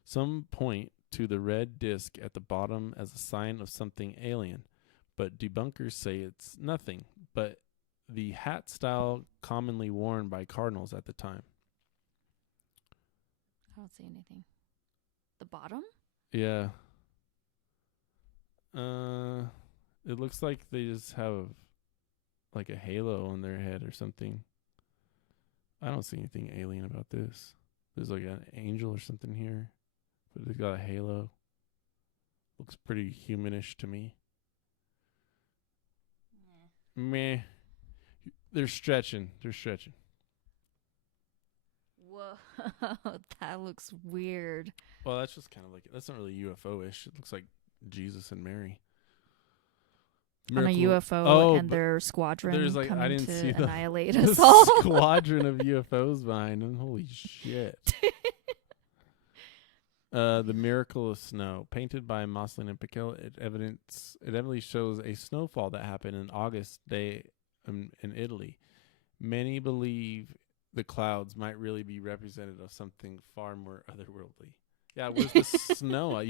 Some point to the red disc at the bottom as a sign of something alien, but debunkers say it's nothing but the hat style commonly worn by cardinals at the time. I don't see anything. The bottom? Yeah. It looks like they just have like a halo on their head or something. I don't see anything alien about this. There's like an angel or something here, but it's got a halo. Looks pretty humanish to me. Meh. They're stretching. Whoa, that looks weird. Well, that's just kind of like, that's not really UFO-ish. It looks like Jesus and Mary. On a UFO and their squadron like, coming I didn't to see annihilate the us all. squadron of UFOs behind them. Holy shit. The Miracle of Snow, painted by Moslin and Piquel. It evidently shows a snowfall that happened in August day in Italy. Many believe the clouds might really be representative of something far more otherworldly. Yeah, where's the snow?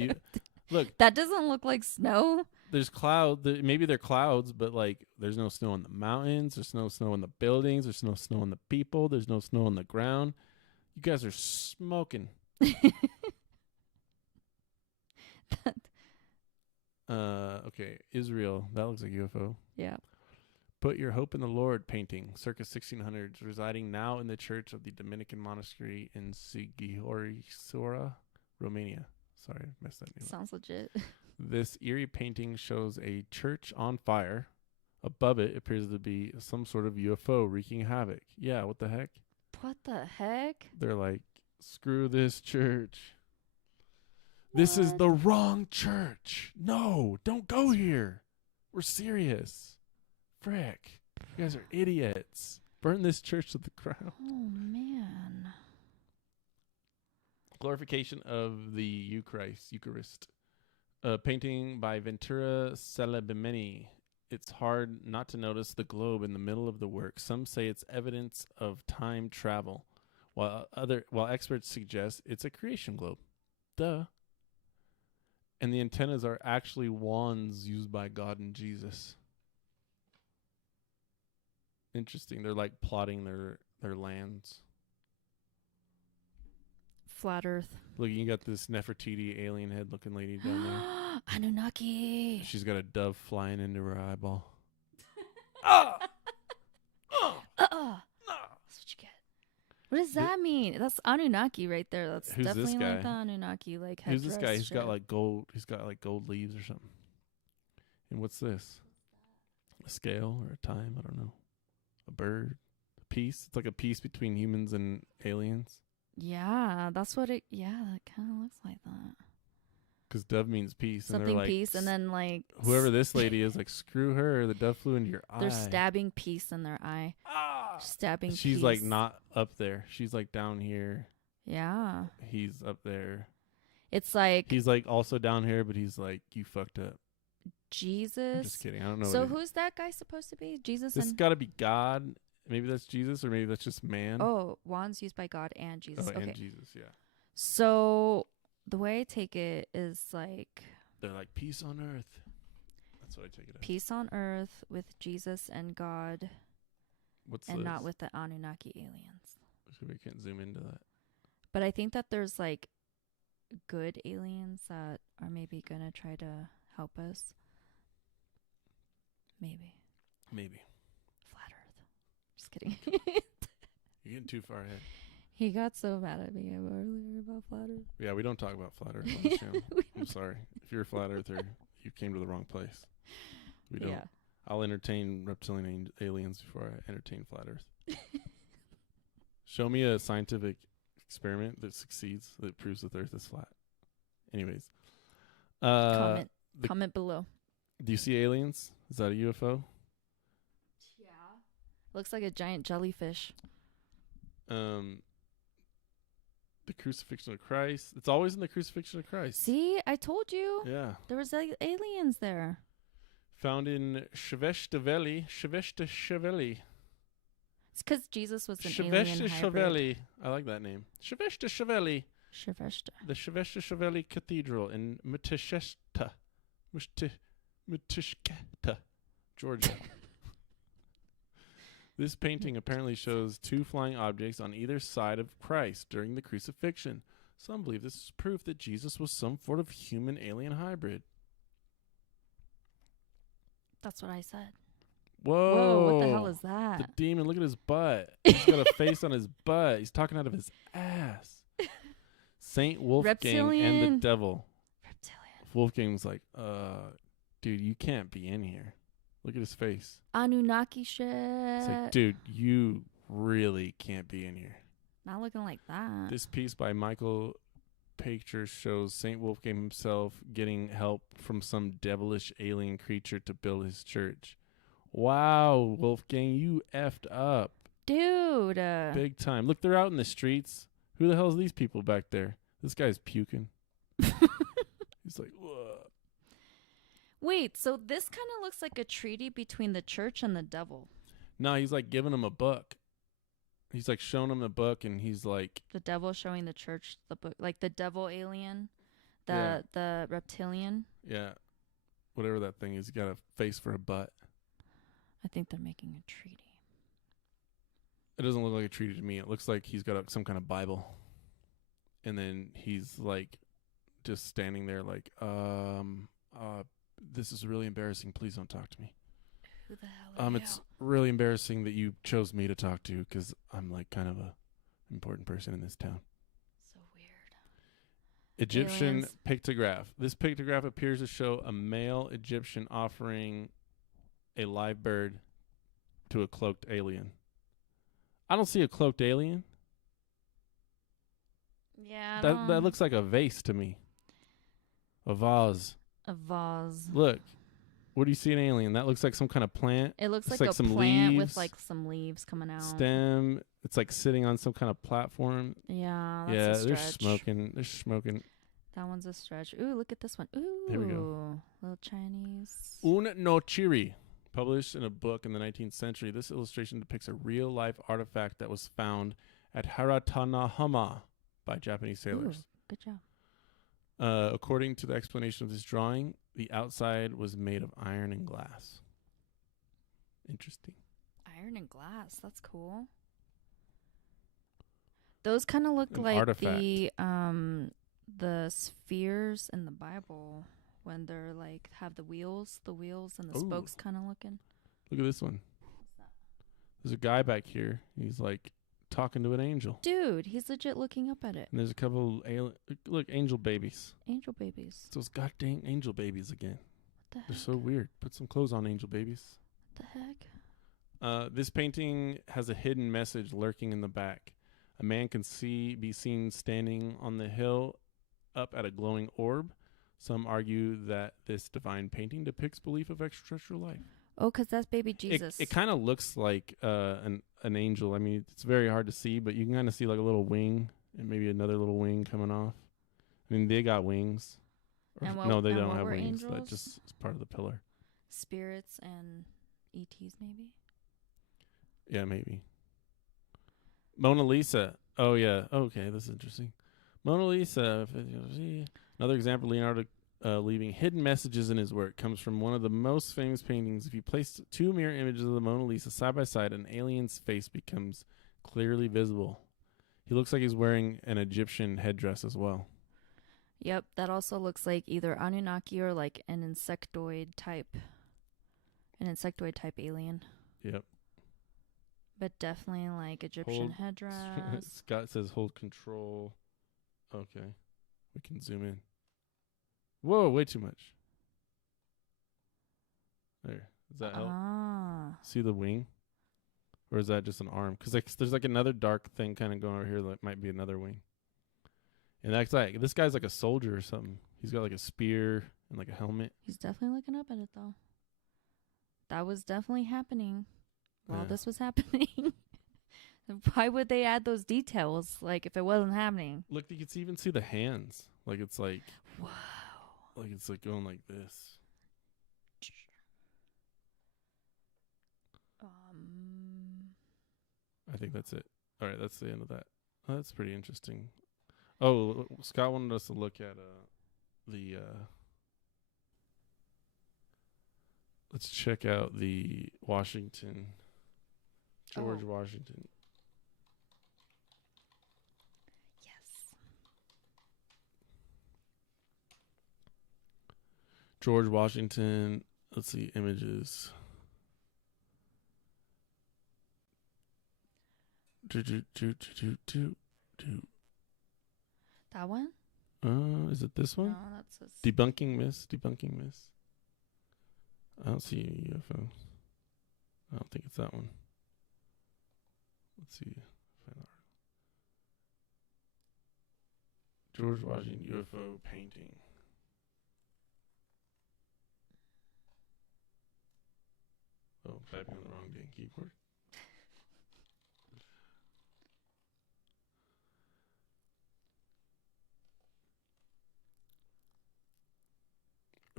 Look, that doesn't look like snow. There's clouds. Maybe they're clouds, but like there's no snow on the mountains. There's no snow in the buildings. There's no snow on the people. There's no snow on the ground. You guys are smoking. Okay, Israel. That looks like UFO. Yeah. Put Your Hope in the Lord painting, circa 1600s, residing now in the Church of the Dominican Monastery in Sighisoara, Romania. Sorry, I messed that name up. Sounds legit. This eerie painting shows a church on fire. Above it appears to be some sort of UFO wreaking havoc. Yeah, what the heck? What the heck? They're like, screw this church. What? This is the wrong church. No, don't go here. We're serious. Frick. You guys are idiots. Burn this church to the ground. Oh, man. Glorification of the Eucharist. Painting by Ventura Celebimeni. It's hard not to notice the globe in the middle of the work. Some say it's evidence of time travel, while experts suggest it's a creation globe. Duh. And the antennas are actually wands used by God and Jesus. Interesting. They're like plotting their lands. Flat Earth. Look, you got this Nefertiti alien head looking lady down there. Anunnaki. She's got a dove flying into her eyeball. That's what you get. What does that mean? That's Anunnaki right there. That's Who's definitely this guy? like the Anunnaki like Who's this guy? He's shit. got like gold. He's got like gold leaves or something. And what's this? A scale or a time? I don't know. A bird? A piece? It's like a piece between humans and aliens. Yeah, that's what it. Yeah, that kind of looks like that. Because dove means peace. Something and they're like, peace, and then like whoever this lady is, like, screw her. The dove flew into your eye. They're stabbing peace in their eye. Stabbing. She's peace. like not up there. She's like down here. Yeah. He's up there. It's like he's like also down here, but he's like, you fucked up. Jesus. I'm just kidding. I don't know. So who's that guy supposed to be? Jesus. This has got to be God. Maybe that's Jesus, or maybe that's just man. Oh, wands used by God and Jesus. Oh, okay. and Jesus, yeah. So the way I take it is like they're like peace on earth. That's what I take it as. Peace on earth with Jesus and God. And not with the Anunnaki aliens. So we can't zoom into that. But I think that there's like good aliens that are maybe going to try to help us. Maybe. Flat Earth. Just kidding. You're getting too far ahead. He got so mad at me earlier about Flat Earth. Yeah, we don't talk about Flat Earth on this channel. I'm sorry. If you're a Flat Earther, you came to the wrong place. We don't. Yeah. I'll entertain reptilian aliens before I entertain Flat Earth. Show me a scientific experiment that succeeds, that proves that the Earth is flat. Anyways. Comment below. Do you see aliens? Is that a UFO? Yeah. Looks like a giant jellyfish. The Crucifixion of Christ. It's always in the Crucifixion of Christ. See, I told you. Yeah. There was aliens there. Found in Shveshtaveli. It's because Jesus was an alien hybrid. I like that name. Shveshtaveli. The Shveshtaveli Cathedral in Mtishketa, Georgia. This painting apparently shows two flying objects on either side of Christ during the crucifixion. Some believe this is proof that Jesus was some sort of human-alien hybrid. That's what I said. Whoa. What the hell is that? The demon, look at his butt. He's got a face on his butt. He's talking out of his ass. Saint Wolfgang and the devil. Reptilian. Wolfgang's like, dude, you can't be in here. Look at his face. Anunnaki shit. It's like, dude, you really can't be in here. Not looking like that. This piece by Michael Picture shows Saint Wolfgang himself getting help from some devilish alien creature to build his church. Wow, Wolfgang, you effed up. Dude. Big time. Look, they're out in the streets. Who the hell is these people back there? This guy's puking. He's like, whoa. Wait, so this kind of looks like a treaty between the church and the devil. No, he's like giving him a book. He's like showing him the book, and he's like... The devil showing the church the book. Like the devil alien, the reptilian. Yeah. Whatever that thing is. He's got a face for a butt. I think they're making a treaty. It doesn't look like a treaty to me. It looks like he's got some kind of Bible. And then he's like just standing there like, this is really embarrassing. Please don't talk to me. Who the hell are you? It's really embarrassing that you chose me to talk to because I'm like kind of a important person in this town. So weird. Egyptian pictograph. This pictograph appears to show a male Egyptian offering a live bird to a cloaked alien. I don't see a cloaked alien. Yeah. That looks like a vase to me. A vase. A vase. Look. What do you see an alien? That looks like some kind of plant. It looks like a some plant leaves, with like some leaves coming out. Stem. It's like sitting on some kind of platform. Yeah, that's a stretch. They're smoking. That one's a stretch. Ooh, look at this one. Ooh. There we go. Little Chinese. Un no Chiri. Published in a book in the 19th century, this illustration depicts a real-life artifact that was found at Haratanahama by Japanese sailors. Ooh, good job. According to the explanation of this drawing, the outside was made of iron and glass. Interesting. Iron and glass. That's cool. Those kind of look like artifact. the spheres in the Bible. When they're like have the wheels and the spokes kind of looking. Look at this one. What's that? There's a guy back here. He's like talking to an angel. Dude, he's legit looking up at it. And there's a couple angel babies. Angel babies. It's those goddamn angel babies again. What the heck? They're so weird. Put some clothes on, angel babies. What the heck? This painting has a hidden message lurking in the back. A man can be seen standing on the hill up at a glowing orb. Some argue that this divine painting depicts belief of extraterrestrial life. Oh, because that's baby Jesus. It kind of looks like an angel. I mean, it's very hard to see, but you can kind of see like a little wing and maybe another little wing coming off. I mean, they got wings. No, they don't have wings. That just is part of the pillar. Spirits and ETs, maybe? Yeah, maybe. Mona Lisa. Oh, yeah. Okay, this is interesting. Mona Lisa. Another example of Leonardo leaving hidden messages in his work comes from one of the most famous paintings. If you place two mirror images of the Mona Lisa side by side, an alien's face becomes clearly visible. He looks like he's wearing an Egyptian headdress as well. Yep, that also looks like either Anunnaki or like an insectoid type alien. Yep. But definitely like Egyptian headdress. Scott says hold control. Okay. We can zoom in. Whoa, way too much. There. Does that help? See the wing? Or is that just an arm? Because like, there's like another dark thing kind of going over here that might be another wing. And that's like, this guy's like a soldier or something. He's got like a spear and like a helmet. He's definitely looking up at it though. That was definitely happening while this was happening. Why would they add those details? Like if it wasn't happening. Look, you can even see the hands. Like it's like, wow. Like it's like going like this. I think that's it. All right, that's the end of that. Oh, that's pretty interesting. Oh, Scott wanted us to look at the. Let's check out the Washington. George Washington. Yes. George Washington. Let's see images. That one? Is it this one? No, that's Debunking Myths. I don't see any UFOs. I don't think it's that one. Let's see. George Washington UFO painting. Oh, typing on the wrong dang keyboard.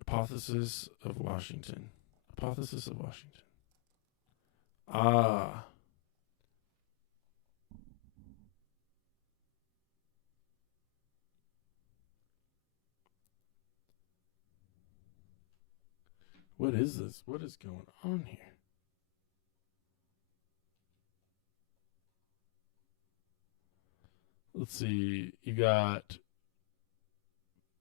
Hypothesis of Washington. Ah. What is this? What is going on here? Let's see. You got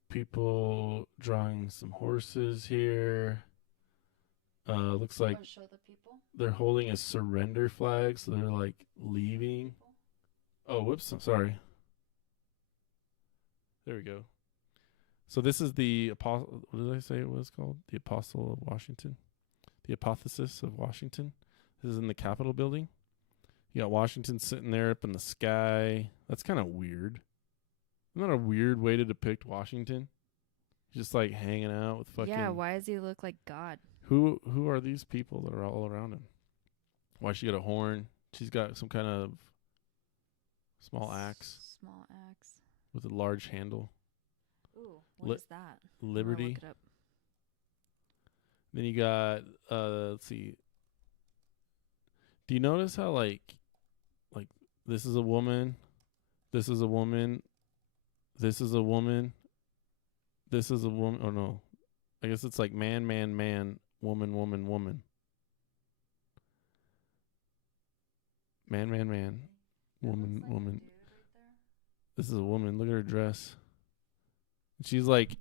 people drawing some horses here. Looks like show the people? They're holding a surrender flag, so they're like leaving. Oh, whoops! I'm sorry. There we go. So this is the apostle. What did I say it was called? The Apostle of Washington. The Hypothesis of Washington. This is in the Capitol building. You got Washington sitting there up in the sky. That's kind of weird. Isn't that a weird way to depict Washington? Just like hanging out with fucking. Yeah, why does he look like God? Who are these people that are all around him? Why she got a horn? She's got some kind of small axe. Small axe. With a large handle. Ooh, what is that? Liberty. Look it up. Then you got let's see. Do you notice how like this is a woman, this is a woman, this is a woman, this is a woman? Oh no. I guess it's like man, man, man, woman, woman, woman. Man, man, man, woman, woman. This is a woman. Look at her dress. She's like,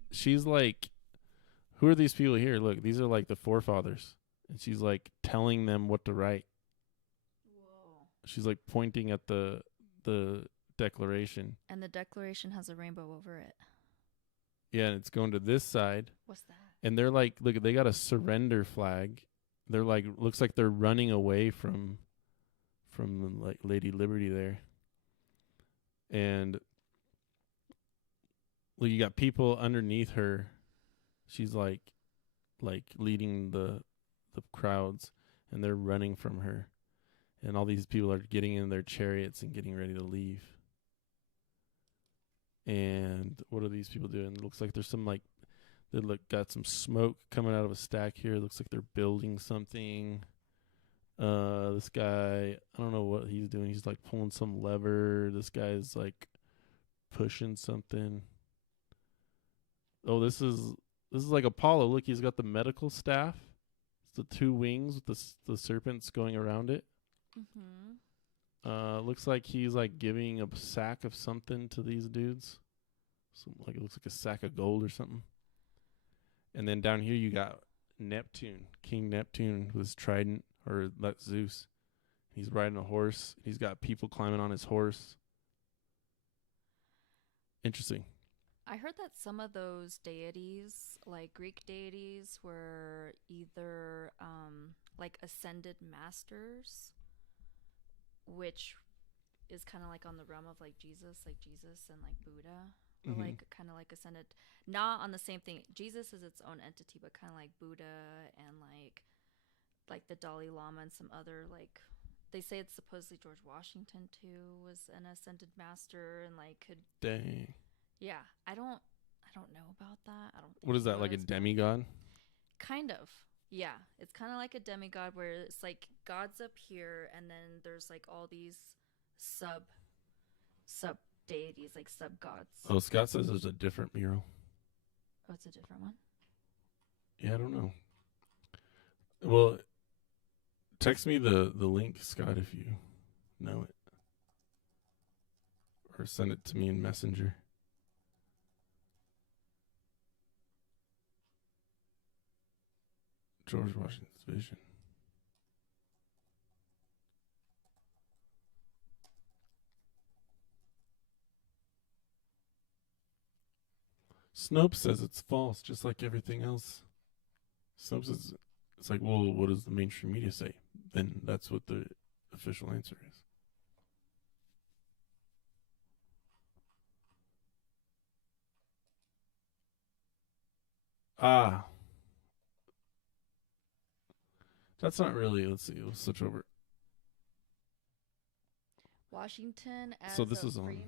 who are these people here? Look, these are like the forefathers. And she's like telling them what to write. Whoa. She's like pointing at the Declaration. And the Declaration has a rainbow over it. Yeah, and it's going to this side. What's that? And they're like, look, they got a surrender flag. They're like, looks like they're running away from like Lady Liberty there. And well, you got people underneath her. She's like leading the crowds, and they're running from her. And all these people are getting in their chariots and getting ready to leave. And what are these people doing? It looks like there's some got some smoke coming out of a stack here. It looks like they're building something. This guy, I don't know what he's doing. He's like pulling some lever. This guy's like pushing something. Oh, this is like Apollo. Look, he's got the medical staff. It's the two wings with the serpents going around it. Mm-hmm. Looks like he's like giving a sack of something to these dudes. Like it looks like a sack of gold or something. And then down here you got Neptune, King Neptune with his trident, or that's Zeus. He's riding a horse. He's got people climbing on his horse. Interesting. I heard that some of those deities, like Greek deities, were either like ascended masters, which is kind of like on the realm of like Jesus and like Buddha, or like kind of like ascended, not on the same thing. Jesus is its own entity, but kind of like Buddha and like the Dalai Lama and some other, like, they say it's supposedly George Washington too was an ascended master and like could. Dang. Yeah, I don't know about that. I don't. What is that, like a demigod? Kind of. Yeah, it's kind of like a demigod where it's like God's up here, and then there's like all these sub deities, like sub gods. Oh, Scott says there's a different mural. Oh, it's a different one? Yeah, I don't know. Well, text me the link, Scott, if you know it. Or send it to me in Messenger. George Washington's vision. Snopes says it's false, just like everything else. Snopes says, it's like, well, what does the mainstream media say? Then that's what the official answer is. Ah. That's not really, let's see, we'll switch over. Washington as so this a is Freemason?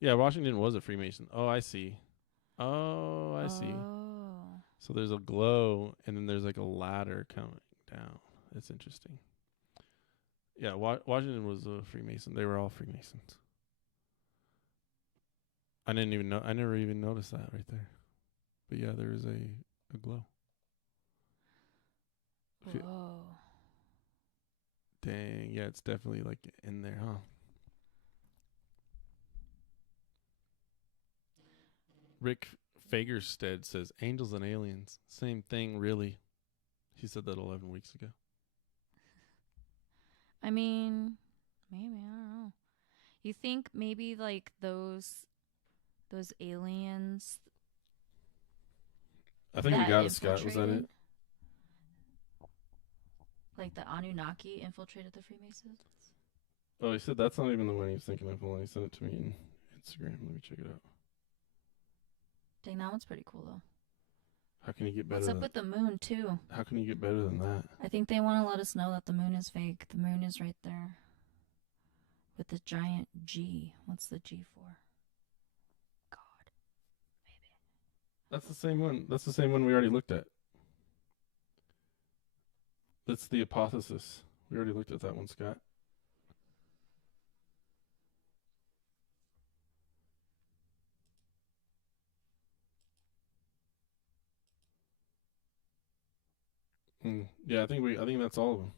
Yeah, Washington was a Freemason. Oh, I see. Oh, I see. So there's a glow, and then there's like a ladder coming down. That's interesting. Yeah, Washington was a Freemason. They were all Freemasons. I didn't even know. I never even noticed that right there. But yeah, there is a glow. Whoa. Dang, yeah, it's definitely like in there, huh? Rick Fagerstead says, angels and aliens, same thing, really. He said that 11 weeks ago. I mean, maybe, I don't know. You think maybe like those aliens? I think we got it, Scott. Was that it? Like the Anunnaki infiltrated the Freemasons? Oh, he said that's not even the one he was thinking of. He sent it to me in Instagram. Let me check it out. Dang, that one's pretty cool, though. How can you get better? What's up with the moon, too? How can you get better than that? I think they want to let us know that the moon is fake. The moon is right there. With the giant G. What's the G for? God. Maybe. That's the same one. That's the same one we already looked at. That's the hypothesis. We already looked at that one, Scott. Yeah, I think that's all of them.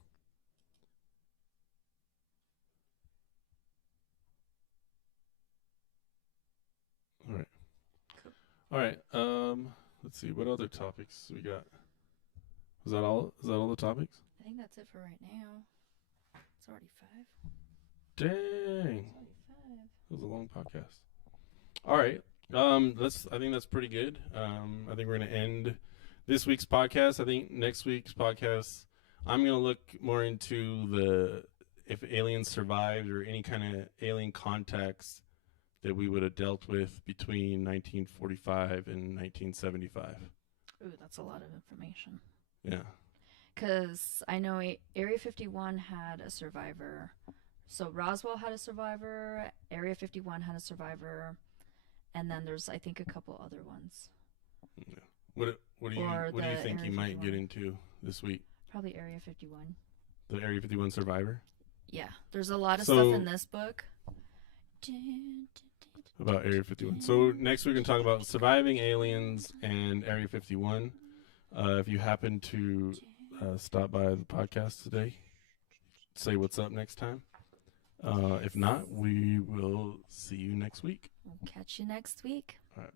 All right. Cool. All right. Let's see what other topics we got. Is that all? Is that all the topics? I think that's it for right now. It's already 5. Dang. It's already 5. It was a long podcast. All right. I think that's pretty good. I think we're gonna end this week's podcast. I think next week's podcast, I'm gonna look more into if aliens survived or any kind of alien contacts that we would have dealt with between 1945 and 1975. Ooh, that's a lot of information. Yeah. Because I know Area 51 had a survivor. So Roswell had a survivor. Area 51 had a survivor. And then there's, I think, a couple other ones. Yeah. What do you think you might get into this week? Probably Area 51. The Area 51 survivor? Yeah. There's a lot of stuff in this book. About Area 51. So next we're going to talk about surviving aliens and Area 51. If you happen to stop by the podcast today, say what's up next time. If not, we will see you next week. We'll catch you next week. All right.